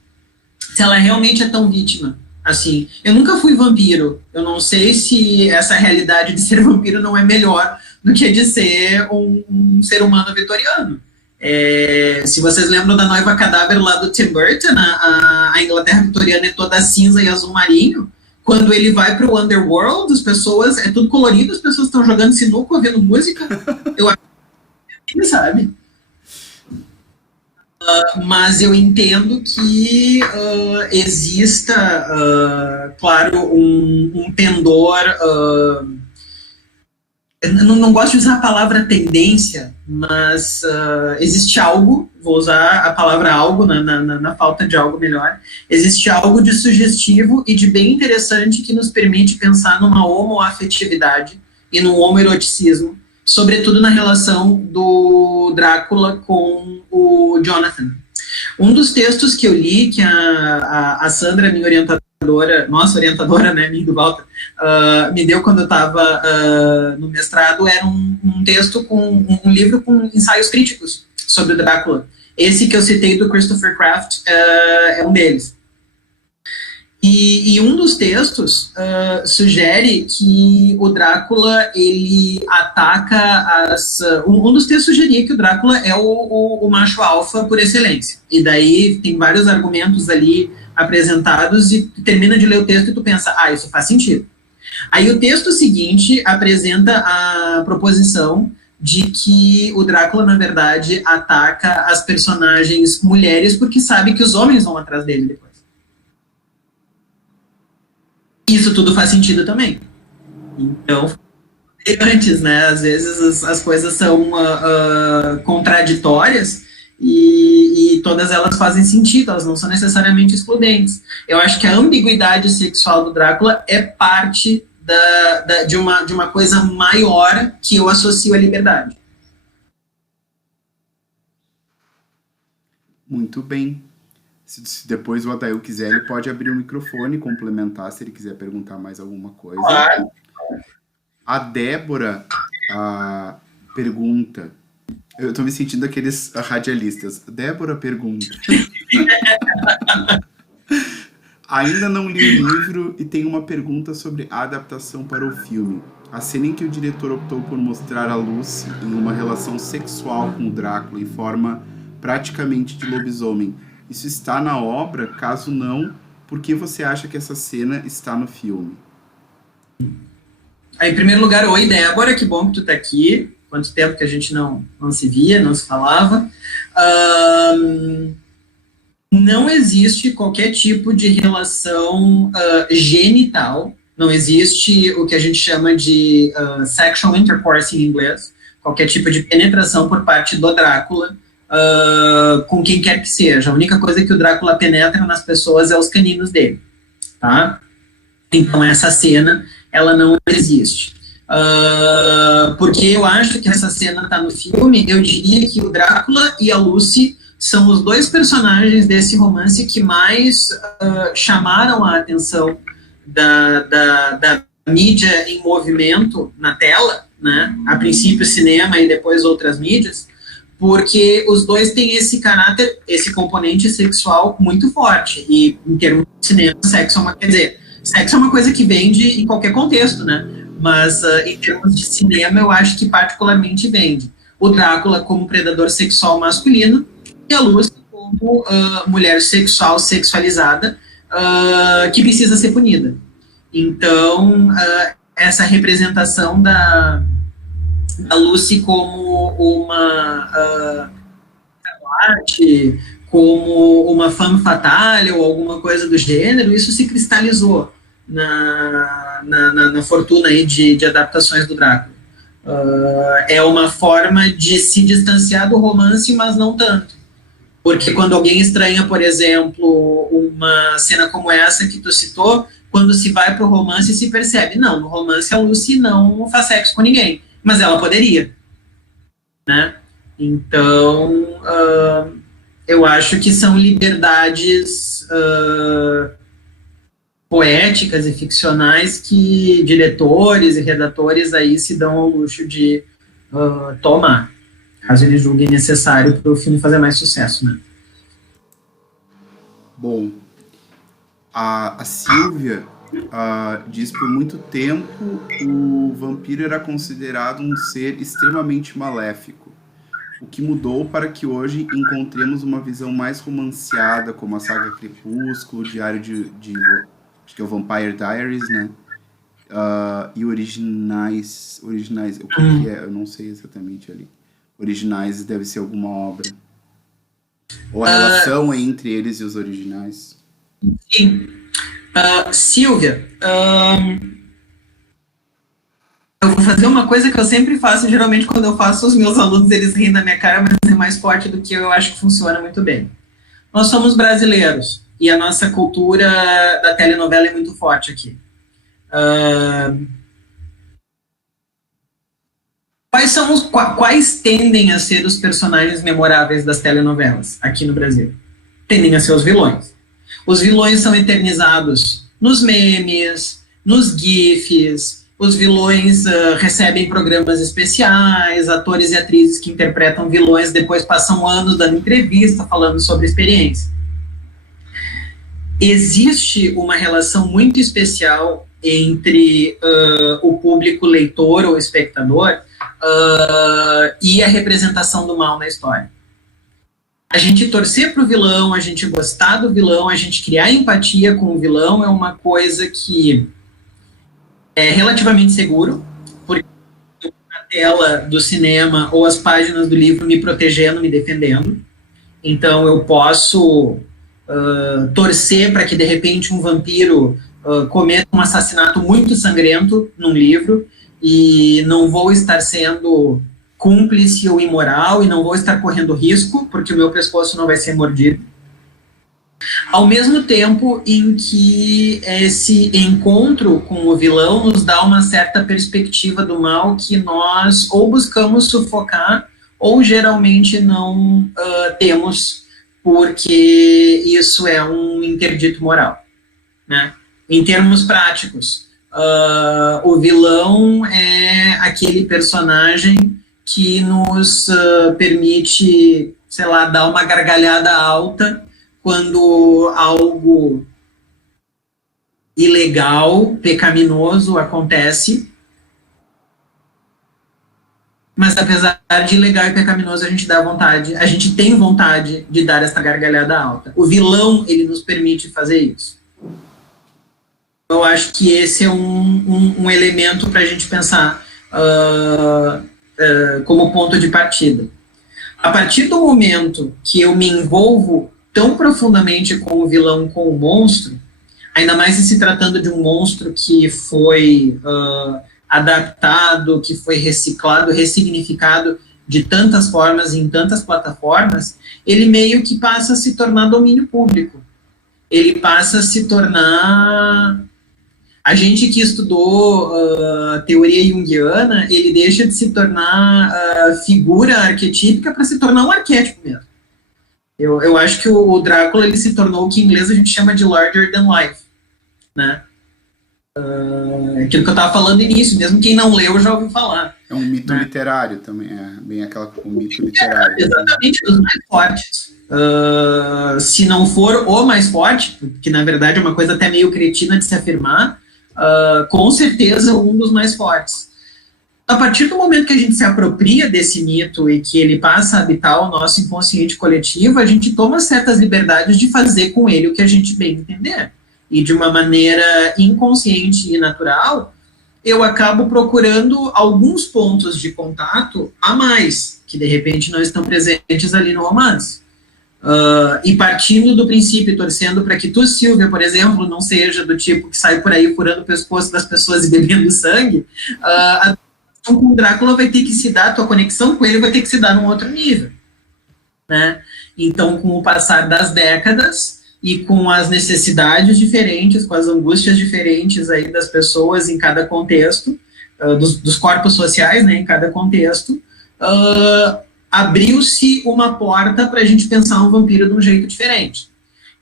se ela realmente é tão vítima. Assim, eu nunca fui vampiro, eu não sei se essa realidade de ser vampiro não é melhor do que de ser um ser humano vitoriano. Se vocês lembram da Noiva Cadáver lá do Tim Burton, a Inglaterra vitoriana é toda cinza e azul marinho. Quando ele vai para o Underworld, as pessoas, é tudo colorido, as pessoas estão jogando sinuca, ouvindo música. Eu acho que sabe. Mas eu entendo que exista, claro, um pendor. Eu não gosto de usar a palavra tendência, mas existe algo, vou usar a palavra algo na falta de algo melhor, existe algo de sugestivo e de bem interessante que nos permite pensar numa homoafetividade e num homoeroticismo, sobretudo na relação do Drácula com o Jonathan. Um dos textos que eu li, que a Sandra, minha orientadora, nossa orientadora, né, minha do Walter, me deu quando eu estava no mestrado, era um texto um livro com ensaios críticos sobre o Drácula. Esse que eu citei do Christopher Kraft é um deles. E um dos textos sugere que o Drácula, ele ataca um dos textos sugeria que o Drácula é o macho alfa por excelência. E daí tem vários argumentos ali apresentados e tu termina de ler o texto e tu pensa, isso faz sentido. Aí o texto seguinte apresenta a proposição de que o Drácula, na verdade, ataca as personagens mulheres porque sabe que os homens vão atrás dele depois. Isso tudo faz sentido também. Então, antes, né? Às vezes as coisas são contraditórias e todas elas fazem sentido, elas não são necessariamente excludentes. Eu acho que a ambiguidade sexual do Drácula é parte de uma coisa maior que eu associo à liberdade. Muito bem. Se depois o Adail quiser, ele pode abrir o microfone e complementar se ele quiser perguntar mais alguma coisa. Claro. A Débora pergunta. Eu tô me sentindo aqueles radialistas. Débora pergunta. Ainda não li o livro e tenho uma pergunta sobre a adaptação para o filme. A cena em que o diretor optou por mostrar a Lucy em uma relação sexual com o Drácula em forma praticamente de lobisomem. Isso está na obra? Caso não, por que você acha que essa cena está no filme? Em primeiro lugar, oi, Débora, que bom que tu tá aqui. Quanto tempo que a gente não se via, não se falava. Não existe qualquer tipo de relação genital, não existe o que a gente chama de sexual intercourse em inglês, qualquer tipo de penetração por parte do Drácula com quem quer que seja. A única coisa que o Drácula penetra nas pessoas é os caninos dele, tá? Então essa cena, ela não existe. Porque eu acho que essa cena está no filme, eu diria que o Drácula e a Lucy são os dois personagens desse romance que mais chamaram a atenção da mídia em movimento na tela, né? A princípio cinema e depois outras mídias, porque os dois têm esse caráter, esse componente sexual muito forte, e em termos de cinema, sexo é uma coisa que vende em qualquer contexto, né? Mas em termos de cinema, eu acho que particularmente vende. O Drácula como predador sexual masculino e a Lucy como mulher sexual, sexualizada, que precisa ser punida. Então, essa representação da Lucy como uma arte, como uma femme fatale ou alguma coisa do gênero, isso se cristalizou na fortuna aí de adaptações do Drácula. É uma forma de se distanciar do romance, mas não tanto. Porque quando alguém estranha, por exemplo, uma cena como essa que tu citou, quando se vai para o romance se percebe, não, no romance a Lucy não faz sexo com ninguém, mas ela poderia, né? Então, eu acho que são liberdades poéticas e ficcionais que diretores e redatores aí se dão ao luxo de tomar, caso eles julguem necessário para o filme fazer mais sucesso, né? Bom, a Silvia diz por muito tempo o vampiro era considerado um ser extremamente maléfico, o que mudou para que hoje encontremos uma visão mais romanceada, como a saga Crepúsculo, o Diário acho que é o Vampire Diaries, né? E originais, o que é? Eu não sei exatamente ali. Originais deve ser alguma obra. Ou a relação entre eles e os originais. Sim. Silvia, eu vou fazer uma coisa que eu sempre faço, geralmente quando eu faço, os meus alunos, eles riem da minha cara, mas é mais forte do que eu acho que funciona muito bem. Nós somos brasileiros, e a nossa cultura da telenovela é muito forte aqui. Quais tendem a ser os personagens memoráveis das telenovelas aqui no Brasil? Tendem a ser os vilões. Os vilões são eternizados nos memes, nos GIFs, os vilões recebem programas especiais, atores e atrizes que interpretam vilões depois passam anos dando entrevista, falando sobre a experiência. Existe uma relação muito especial entre o público leitor ou espectador e a representação do mal na história. A gente torcer para o vilão, a gente gostar do vilão, a gente criar empatia com o vilão é uma coisa que é relativamente seguro, porque a tela do cinema ou as páginas do livro me protegendo, me defendendo. Então eu posso torcer para que de repente um vampiro cometa um assassinato muito sangrento num livro e não vou estar sendo cúmplice ou imoral e não vou estar correndo risco, porque o meu pescoço não vai ser mordido. Ao mesmo tempo em que esse encontro com o vilão nos dá uma certa perspectiva do mal que nós ou buscamos sufocar ou geralmente não temos, porque isso é um interdito moral, né? Em termos práticos, o vilão é aquele personagem que nos permite, sei lá, dar uma gargalhada alta quando algo ilegal, pecaminoso acontece, mas apesar de ilegal e pecaminoso, a gente tem vontade de dar essa gargalhada alta. O vilão, ele nos permite fazer isso. Eu acho que esse é um elemento para a gente pensar como ponto de partida. A partir do momento que eu me envolvo tão profundamente com o vilão, com o monstro, ainda mais se tratando de um monstro que foi adaptado, que foi reciclado, ressignificado de tantas formas, em tantas plataformas, ele meio que passa a se tornar domínio público. Ele passa a se tornar... A gente que estudou teoria junguiana, ele deixa de se tornar figura arquetípica para se tornar um arquétipo mesmo. Eu acho que o Drácula ele se tornou o que em inglês a gente chama de larger than life, né? Aquilo que eu estava falando no início, mesmo quem não leu já ouviu falar. É um mito literário também, bem um mito literário. Exatamente, dos mais fortes. Se não for o mais forte, que na verdade é uma coisa até meio cretina de se afirmar, com certeza um dos mais fortes. A partir do momento que a gente se apropria desse mito e que ele passa a habitar o nosso inconsciente coletivo, a gente toma certas liberdades de fazer com ele o que a gente bem entender. E de uma maneira inconsciente e natural, eu acabo procurando alguns pontos de contato a mais, que de repente não estão presentes ali no romance. E partindo do princípio, torcendo para que tu, Silvia, por exemplo, não seja do tipo que sai por aí furando o pescoço das pessoas e bebendo sangue, a conexão com o Drácula vai ter que se dar, a tua conexão com ele vai ter que se dar num outro nível, né? Então, com o passar das décadas e com as necessidades diferentes, com as angústias diferentes aí das pessoas em cada contexto, dos corpos sociais, né, em cada contexto, abriu-se uma porta para a gente pensar um vampiro de um jeito diferente.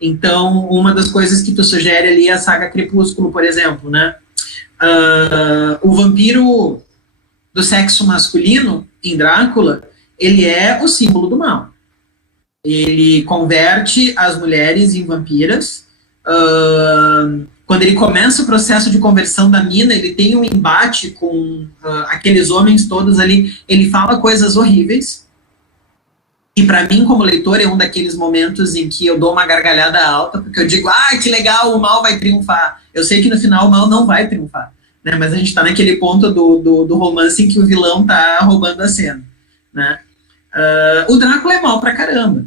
Então, uma das coisas que tu sugere ali é a saga Crepúsculo, por exemplo, né? O vampiro do sexo masculino, em Drácula, ele é o símbolo do mal. Ele converte as mulheres em vampiras. Quando ele começa o processo de conversão da mina, ele tem um embate com aqueles homens todos ali, ele fala coisas horríveis. E para mim, como leitor, é um daqueles momentos em que eu dou uma gargalhada alta, porque eu digo, que legal, o mal vai triunfar. Eu sei que no final o mal não vai triunfar, né? Mas a gente está naquele ponto do romance em que o vilão está roubando a cena, né? O Drácula é mal pra caramba.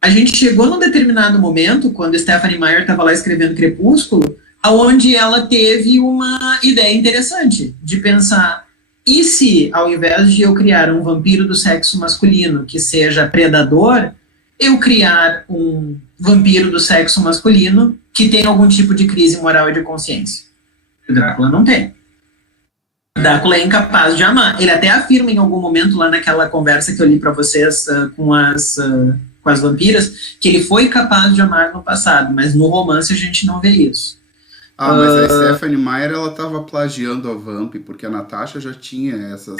A gente chegou num determinado momento, quando Stephenie Meyer estava lá escrevendo Crepúsculo, onde ela teve uma ideia interessante de pensar: e se, ao invés de eu criar um vampiro do sexo masculino que seja predador, eu criar um vampiro do sexo masculino que tenha algum tipo de crise moral e de consciência? O Drácula não tem. O Drácula é incapaz de amar. Ele até afirma em algum momento, lá naquela conversa que eu li para vocês com as vampiras, que ele foi capaz de amar no passado, mas no romance a gente não vê isso. Mas a Stephenie Meyer, ela tava plagiando a Vamp, porque a Natasha já tinha essas...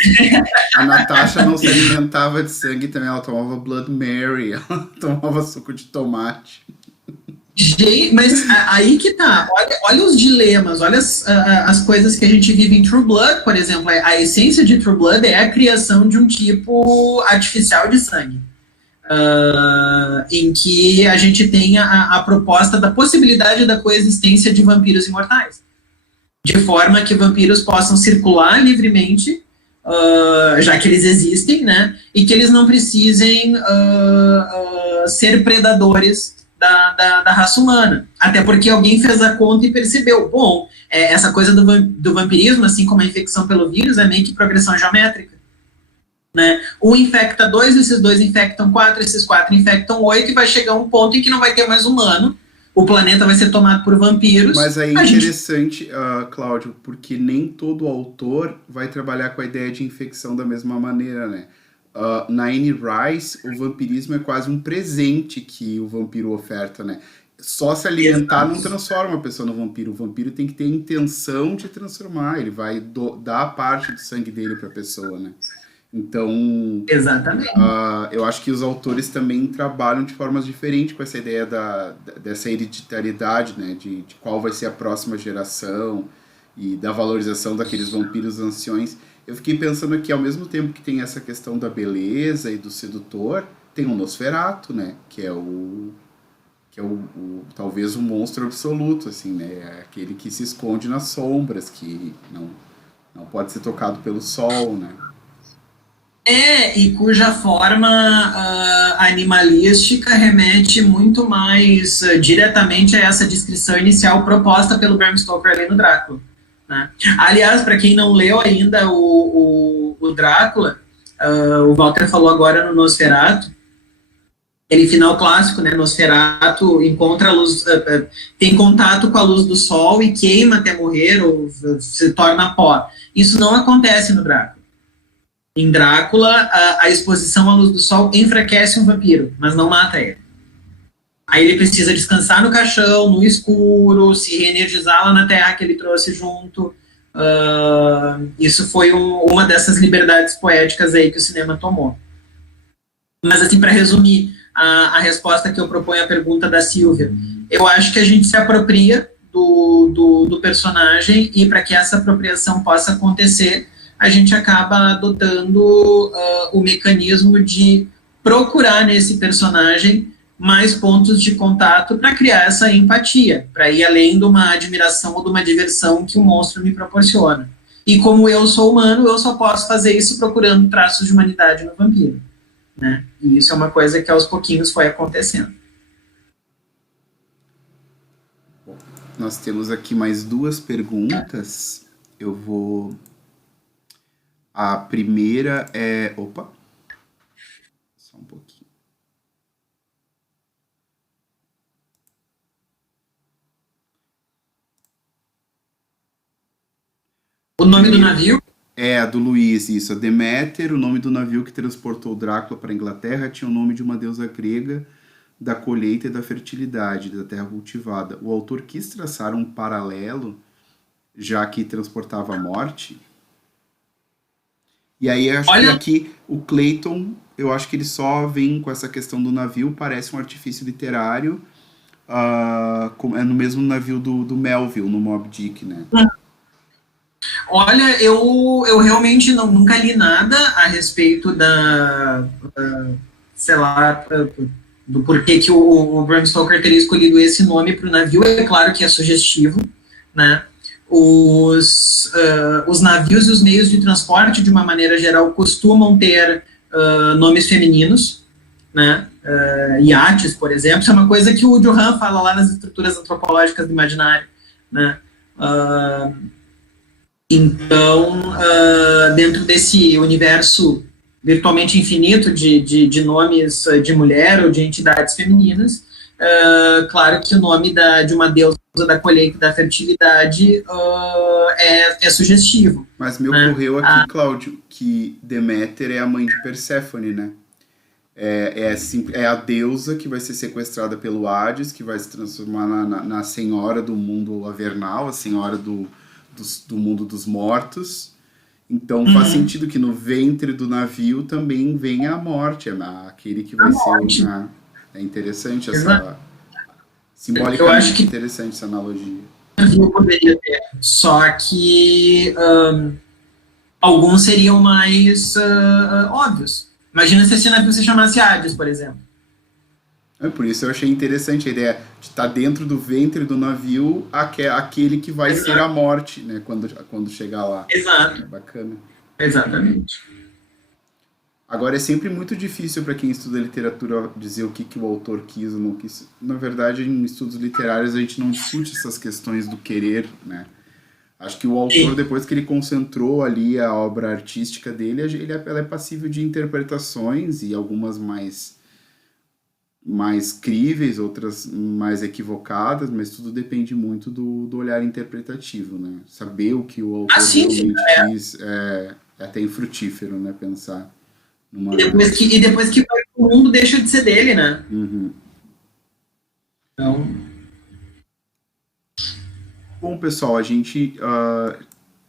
A Natasha não se alimentava de sangue também, ela tomava Blood Mary, ela tomava suco de tomate. Mas aí que tá, olha os dilemas, olha as coisas que a gente vive em True Blood, por exemplo. A essência de True Blood é a criação de um tipo artificial de sangue. Em que a gente tem a proposta da possibilidade da coexistência de vampiros imortais, de forma que vampiros possam circular livremente, já que eles existem, né, e que eles não precisem ser predadores da raça humana, até porque alguém fez a conta e percebeu, essa coisa do vampirismo, assim como a infecção pelo vírus, é meio que progressão geométrica. Né? Um infecta 2, esses 2 infectam 4, esses 4 infectam 8, e vai chegar um ponto em que não vai ter mais humano, o planeta vai ser tomado por vampiros. Mas aí é interessante, Cláudio, porque nem todo autor vai trabalhar com a ideia de infecção da mesma maneira, né? Na Anne Rice, o vampirismo é quase um presente que o vampiro oferta, né? Só se alimentar não transforma a pessoa no vampiro. O vampiro tem que ter intenção de transformar, ele vai dar parte do sangue dele para a pessoa, né? Então, Exatamente. eu acho que os autores também trabalham de formas diferentes com essa ideia dessa hereditariedade, né? De qual vai ser a próxima geração e da valorização daqueles vampiros anciões. Eu fiquei pensando que ao mesmo tempo que tem essa questão da beleza e do sedutor, tem o Nosferatu, né? Que é talvez o monstro absoluto, assim, né? É aquele que se esconde nas sombras, que não pode ser tocado pelo sol, né? E cuja forma animalística remete muito mais diretamente a essa descrição inicial proposta pelo Bram Stoker ali no Drácula. Né? Aliás, para quem não leu ainda o Drácula, o Walter falou agora no Nosferatu, aquele final clássico, né? Nosferatu encontra a luz, tem contato com a luz do sol e queima até morrer ou se torna pó. Isso não acontece no Drácula. Em Drácula, a exposição à luz do sol enfraquece um vampiro, mas não mata ele. Aí ele precisa descansar no caixão, no escuro, se reenergizar lá na terra que ele trouxe junto. Isso foi uma dessas liberdades poéticas aí que o cinema tomou. Mas, assim, para resumir a resposta que eu proponho à pergunta da Silvia, eu acho que a gente se apropria do personagem e para que essa apropriação possa acontecer, a gente acaba adotando o mecanismo de procurar nesse personagem mais pontos de contato para criar essa empatia, para ir além de uma admiração ou de uma diversão que o monstro me proporciona. E como eu sou humano, eu só posso fazer isso procurando traços de humanidade no vampiro. Né? E isso é uma coisa que aos pouquinhos foi acontecendo. Bom, nós temos aqui mais duas perguntas. Eu vou. A primeira é. Opa! Só um pouquinho. O nome do navio? É, a do Luiz, isso. A Deméter, o nome do navio que transportou Drácula para a Inglaterra, tinha o nome de uma deusa grega da colheita e da fertilidade, da terra cultivada. O autor quis traçar um paralelo, já que transportava a morte. E aí, acho que Olha, aqui o Clayton, eu acho que ele só vem com essa questão do navio, parece um artifício literário, é no mesmo navio do Melville, no Moby Dick, né? olha, eu realmente nunca li nada a respeito sei lá, do porquê que o Bram Stoker teria escolhido esse nome para o navio. É claro que é sugestivo, né? Os navios e os meios de transporte, de uma maneira geral, costumam ter nomes femininos, né? Iates, por exemplo, isso é uma coisa que o Johan fala lá nas estruturas antropológicas do imaginário, né? Então, dentro desse universo virtualmente infinito de nomes de mulher ou de entidades femininas, claro que o nome de uma deusa da colheita e da fertilidade é sugestivo. Mas me ocorreu aqui, Cláudio, que Deméter é a mãe de Perséfone, né? É a deusa que vai ser sequestrada pelo Hades, que vai se transformar na senhora do mundo avernal, a senhora do mundo dos mortos. Então faz sentido que no ventre do navio também venha a morte, aquele que vai ser. Né? É interessante essa. Eu acho Simbolicamente que interessante essa analogia. o navio poderia ter, só que alguns seriam mais óbvios. Imagina se esse navio se chamasse Hades, por exemplo. Por isso eu achei interessante a ideia de estar dentro do ventre do navio aquele que vai Exato. ser a morte, né? Quando chegar lá. Exato. É bacana. Exatamente. Agora é sempre muito difícil para quem estuda literatura dizer o que o autor quis ou não quis. Na verdade, em estudos literários a gente não discute essas questões do querer, né? Acho que o autor, depois que ele concentrou ali a obra artística dele, ela é passível de interpretações e algumas mais críveis, outras mais equivocadas, mas tudo depende muito do olhar interpretativo, né? Saber o que o autor realmente quis é até infrutífero, né? Pensar numa... E depois que vai pro mundo, deixa de ser dele, né? Uhum. Então... Bom, pessoal, a gente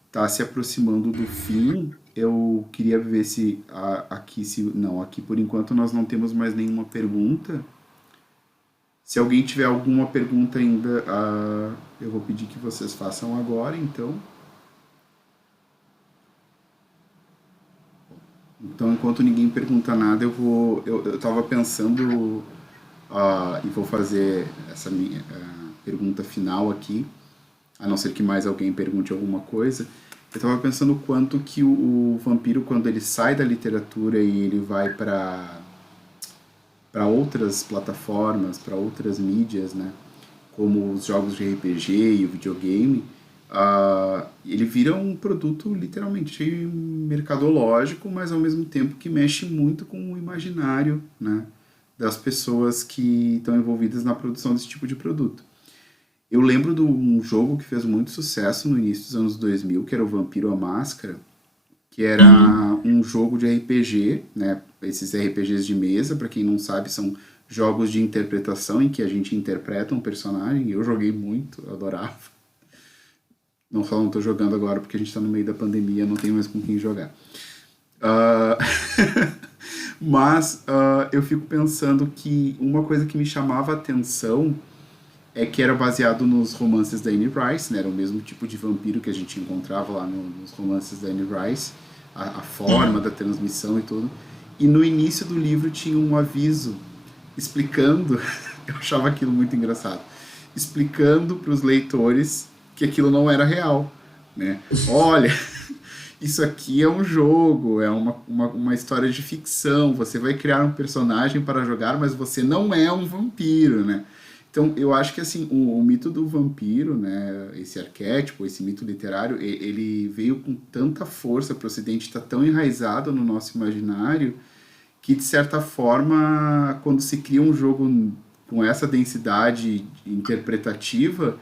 tá se aproximando do fim eu queria ver se aqui por enquanto nós não temos mais nenhuma pergunta. Se alguém tiver alguma pergunta ainda, eu vou pedir que vocês façam agora, então. Então, enquanto ninguém pergunta nada, eu estava pensando, e vou fazer essa minha pergunta final aqui, a não ser que mais alguém pergunte alguma coisa. Eu estava pensando o quanto que o vampiro, quando ele sai da literatura e ele vai para outras plataformas, para outras mídias, né, como os jogos de RPG e o videogame, ele vira um produto literalmente mercadológico, mas ao mesmo tempo que mexe muito com o imaginário, né, das pessoas que estão envolvidas na produção desse tipo de produto. Eu lembro de um jogo que fez muito sucesso no início dos anos 2000, que era o Vampiro à Máscara, que era um jogo de RPG, né? Esses RPGs de mesa, para quem não sabe, são jogos de interpretação em que a gente interpreta um personagem. Eu joguei muito, adorava. Não estou jogando agora porque a gente está no meio da pandemia, não tenho mais com quem jogar. Mas eu fico pensando que uma coisa que me chamava a atenção é que era baseado nos romances da Anne Rice, né? Era o mesmo tipo de vampiro que a gente encontrava lá nos romances da Anne Rice, a forma da transmissão e tudo. E no início do livro tinha um aviso explicando, eu achava aquilo muito engraçado, explicando para os leitores que aquilo não era real, né? Olha, isso aqui é um jogo, é uma história de ficção, você vai criar um personagem para jogar, mas você não é um vampiro, né? Então, eu acho que assim, o mito do vampiro, né, esse arquétipo, esse mito literário, ele veio com tanta força para o Ocidente, está tão enraizado no nosso imaginário, que de certa forma, quando se cria um jogo com essa densidade interpretativa,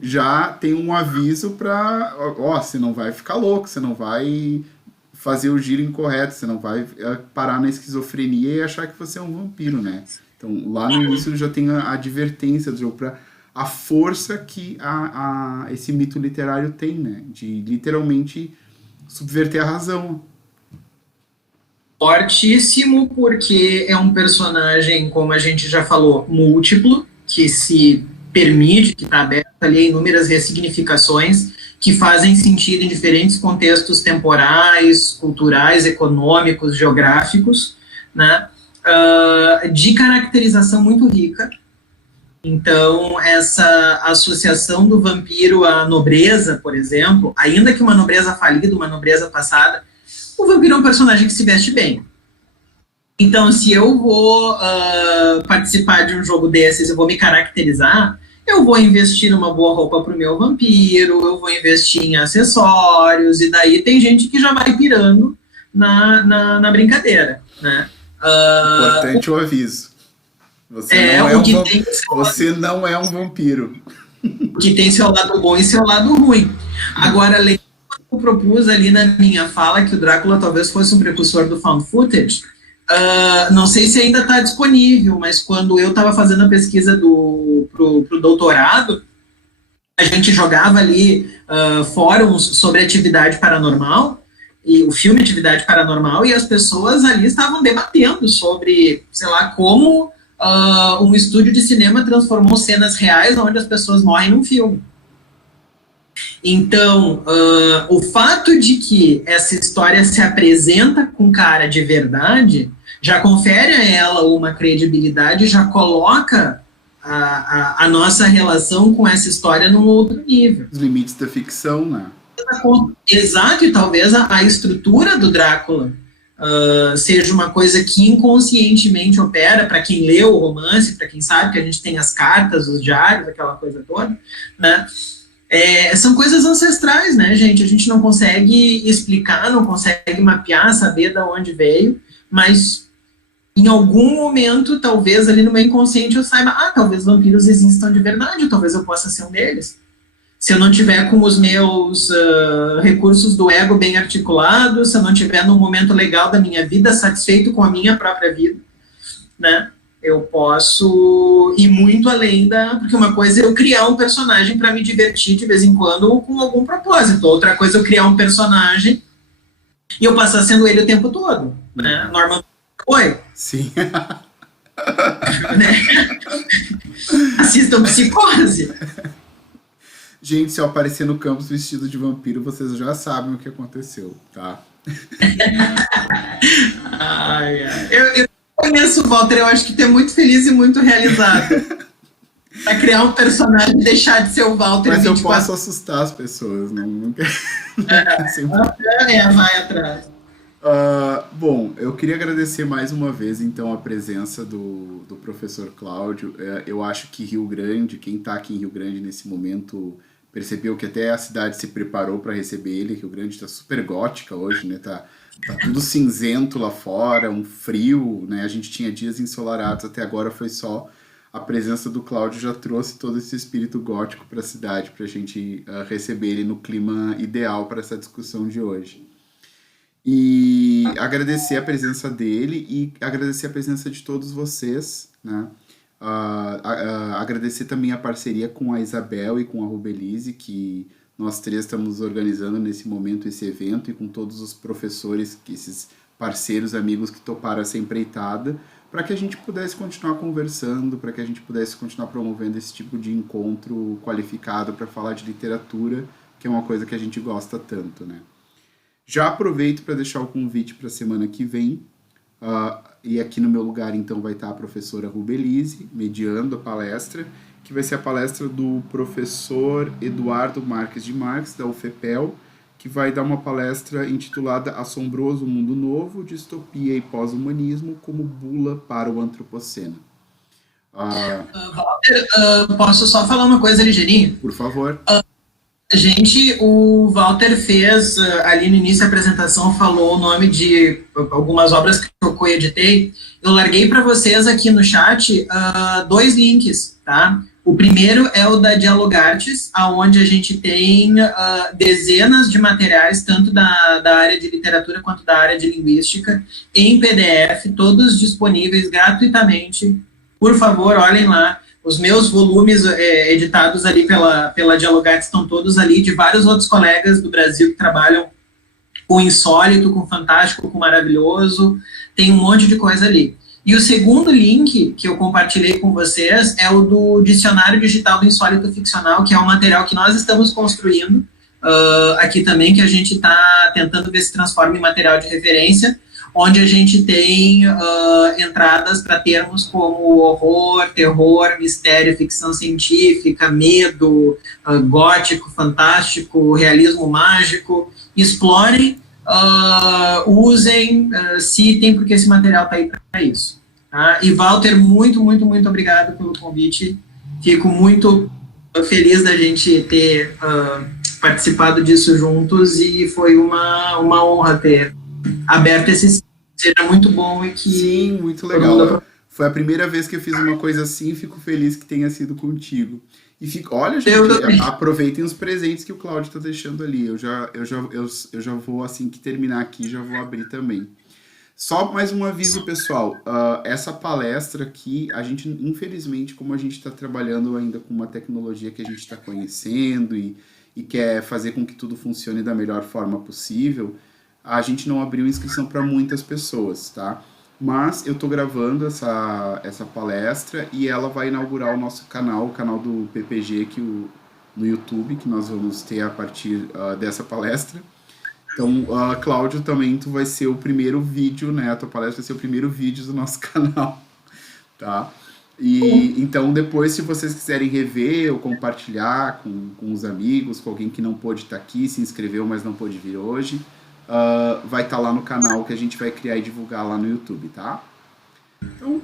já tem um aviso para, você não vai ficar louco, você não vai fazer o giro incorreto, você não vai parar na esquizofrenia e achar que você é um vampiro, né? Então, lá no início já tem a advertência do jogo para a força que esse mito literário tem, né? De literalmente subverter a razão. Fortíssimo, porque é um personagem, como a gente já falou, múltiplo, que se permite, que está aberto ali a inúmeras ressignificações que fazem sentido em diferentes contextos temporais, culturais, econômicos, geográficos, né? De caracterização muito rica. Então, essa associação do vampiro à nobreza, por exemplo, ainda que uma nobreza falida, uma nobreza passada, o vampiro é um personagem que se veste bem. Então, se eu vou participar de um jogo desses, eu vou me caracterizar, eu vou investir numa boa roupa para o meu vampiro, eu vou investir em acessórios, e daí tem gente que já vai pirando na brincadeira, né? Importante o aviso. Você não é um vampiro. Que tem seu lado bom e seu lado ruim. Agora, além eu propus ali na minha fala que o Drácula talvez fosse um precursor do found footage, não sei se ainda está disponível, mas quando eu estava fazendo a pesquisa pro doutorado, a gente jogava ali fóruns sobre atividade paranormal, e o filme Atividade Paranormal, e as pessoas ali estavam debatendo sobre, sei lá, como um estúdio de cinema transformou cenas reais onde as pessoas morrem num filme. Então, o fato de que essa história se apresenta com cara de verdade já confere a ela uma credibilidade, já coloca a nossa relação com essa história num outro nível. Os limites da ficção, né? Exato, e talvez a estrutura do Drácula seja uma coisa que inconscientemente opera para quem leu o romance, para quem sabe que a gente tem as cartas, os diários, aquela coisa toda, né? São coisas ancestrais, né, gente? A gente não consegue explicar, não consegue mapear, saber de onde veio, mas em algum momento, talvez ali no meu inconsciente eu saiba, talvez vampiros existam de verdade, talvez eu possa ser um deles. Se eu não tiver com os meus recursos do ego bem articulados, se eu não tiver num momento legal da minha vida, satisfeito com a minha própria vida, né? Eu posso ir muito além porque uma coisa é eu criar um personagem para me divertir de vez em quando ou com algum propósito. Outra coisa é eu criar um personagem E eu passar sendo ele o tempo todo, né? Norman, oi, Sim. né? Assistam Psicose. Gente, se eu aparecer no campus vestido de vampiro, vocês já sabem o que aconteceu, tá? Ai, ai. Eu conheço o Walter, eu acho que tu é muito feliz e muito realizado. Pra criar um personagem e deixar de ser o Walter Mas eu 24. posso assustar as pessoas, não quero. Sempre. Vai atrás. Bom, eu queria agradecer mais uma vez, então, a presença do professor Cláudio. Eu acho que Rio Grande, quem está aqui em Rio Grande nesse momento, percebeu que até a cidade se preparou para receber ele. Rio Grande está super gótica hoje, né? Tá tudo cinzento lá fora, um frio, né? A gente tinha dias ensolarados, até agora foi só a presença do Cláudio já trouxe todo esse espírito gótico para a cidade, para a gente receber ele no clima ideal para essa discussão de hoje. E agradecer a presença dele e agradecer a presença de todos vocês, né? Agradecer também a parceria com a Isabel e com a Rubelize, que nós três estamos organizando nesse momento esse evento, e com todos os professores, esses parceiros, amigos que toparam essa empreitada, para que a gente pudesse continuar conversando, para que a gente pudesse continuar promovendo esse tipo de encontro qualificado para falar de literatura, que é uma coisa que a gente gosta tanto, né? Já aproveito para deixar o convite para a semana que vem, e aqui no meu lugar então vai estar a professora Rubelize, mediando a palestra, que vai ser a palestra do professor Eduardo Marques de Marques, da UFPEL, que vai dar uma palestra intitulada Assombroso Mundo Novo, Distopia e Pós-Humanismo como Bula para o Antropoceno. Walter, posso só falar uma coisa ligeirinho? Por favor. O Walter fez, ali no início da apresentação, falou o nome de algumas obras que eu coeditei. Eu larguei para vocês aqui no chat 2 links, tá? O primeiro é o da Dialogartes, onde a gente tem dezenas de materiais, tanto da área de literatura quanto da área de linguística, em PDF, todos disponíveis gratuitamente. Por favor, olhem lá. Os meus volumes editados ali pela Dialogartes estão todos ali, de vários outros colegas do Brasil que trabalham com insólito, com fantástico, com maravilhoso. Tem um monte de coisa ali. E o segundo link que eu compartilhei com vocês é o do Dicionário Digital do Insólito Ficcional, que é um material que nós estamos construindo aqui também, que a gente está tentando ver se transforma em material de referência, onde a gente tem entradas para termos como horror, terror, mistério, ficção científica, medo, gótico, fantástico, realismo mágico. Explorem, usem, citem, porque esse material está aí para isso. Tá? E Walter, muito, muito, muito obrigado pelo convite. Fico muito feliz da gente ter participado disso juntos, e foi uma honra ter aberto esse, seja muito bom e que... Sim, muito legal. Foi a primeira vez que eu fiz uma coisa assim, e fico feliz que tenha sido contigo. E fico, olha, gente, aproveitem os presentes que o Cláudio está deixando ali. Eu já vou, assim que terminar aqui, já vou abrir também. Só mais um aviso, pessoal. Essa palestra aqui, a gente, infelizmente, como a gente está trabalhando ainda com uma tecnologia que a gente está conhecendo e quer fazer com que tudo funcione da melhor forma possível, a gente não abriu inscrição para muitas pessoas, tá? Mas eu tô gravando essa palestra e ela vai inaugurar o nosso canal, o canal do PPG no YouTube, que nós vamos ter a partir dessa palestra. Então, Cláudio, também tu vai ser o primeiro vídeo, né? A tua palestra vai ser o primeiro vídeo do nosso canal, tá? E então depois, se vocês quiserem rever ou compartilhar com os amigos, com alguém que não pôde estar aqui, se inscreveu, mas não pôde vir hoje, vai estar lá no canal que a gente vai criar e divulgar lá no YouTube, tá? Então,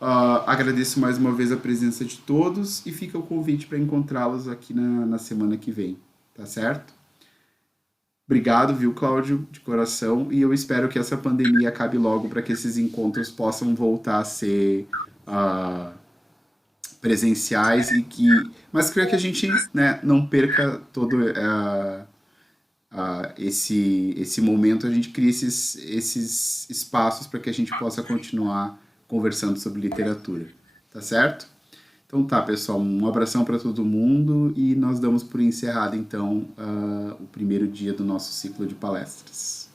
agradeço mais uma vez a presença de todos e fica o convite para encontrá-los aqui na semana que vem, tá certo? Obrigado, viu, Cláudio, de coração, e eu espero que essa pandemia acabe logo para que esses encontros possam voltar a ser presenciais mas creio que a gente, né, não perca todo esse momento, a gente cria esses espaços para que a gente possa continuar conversando sobre literatura, tá certo? Então tá, pessoal, um abração para todo mundo e nós damos por encerrado, então, o primeiro dia do nosso ciclo de palestras.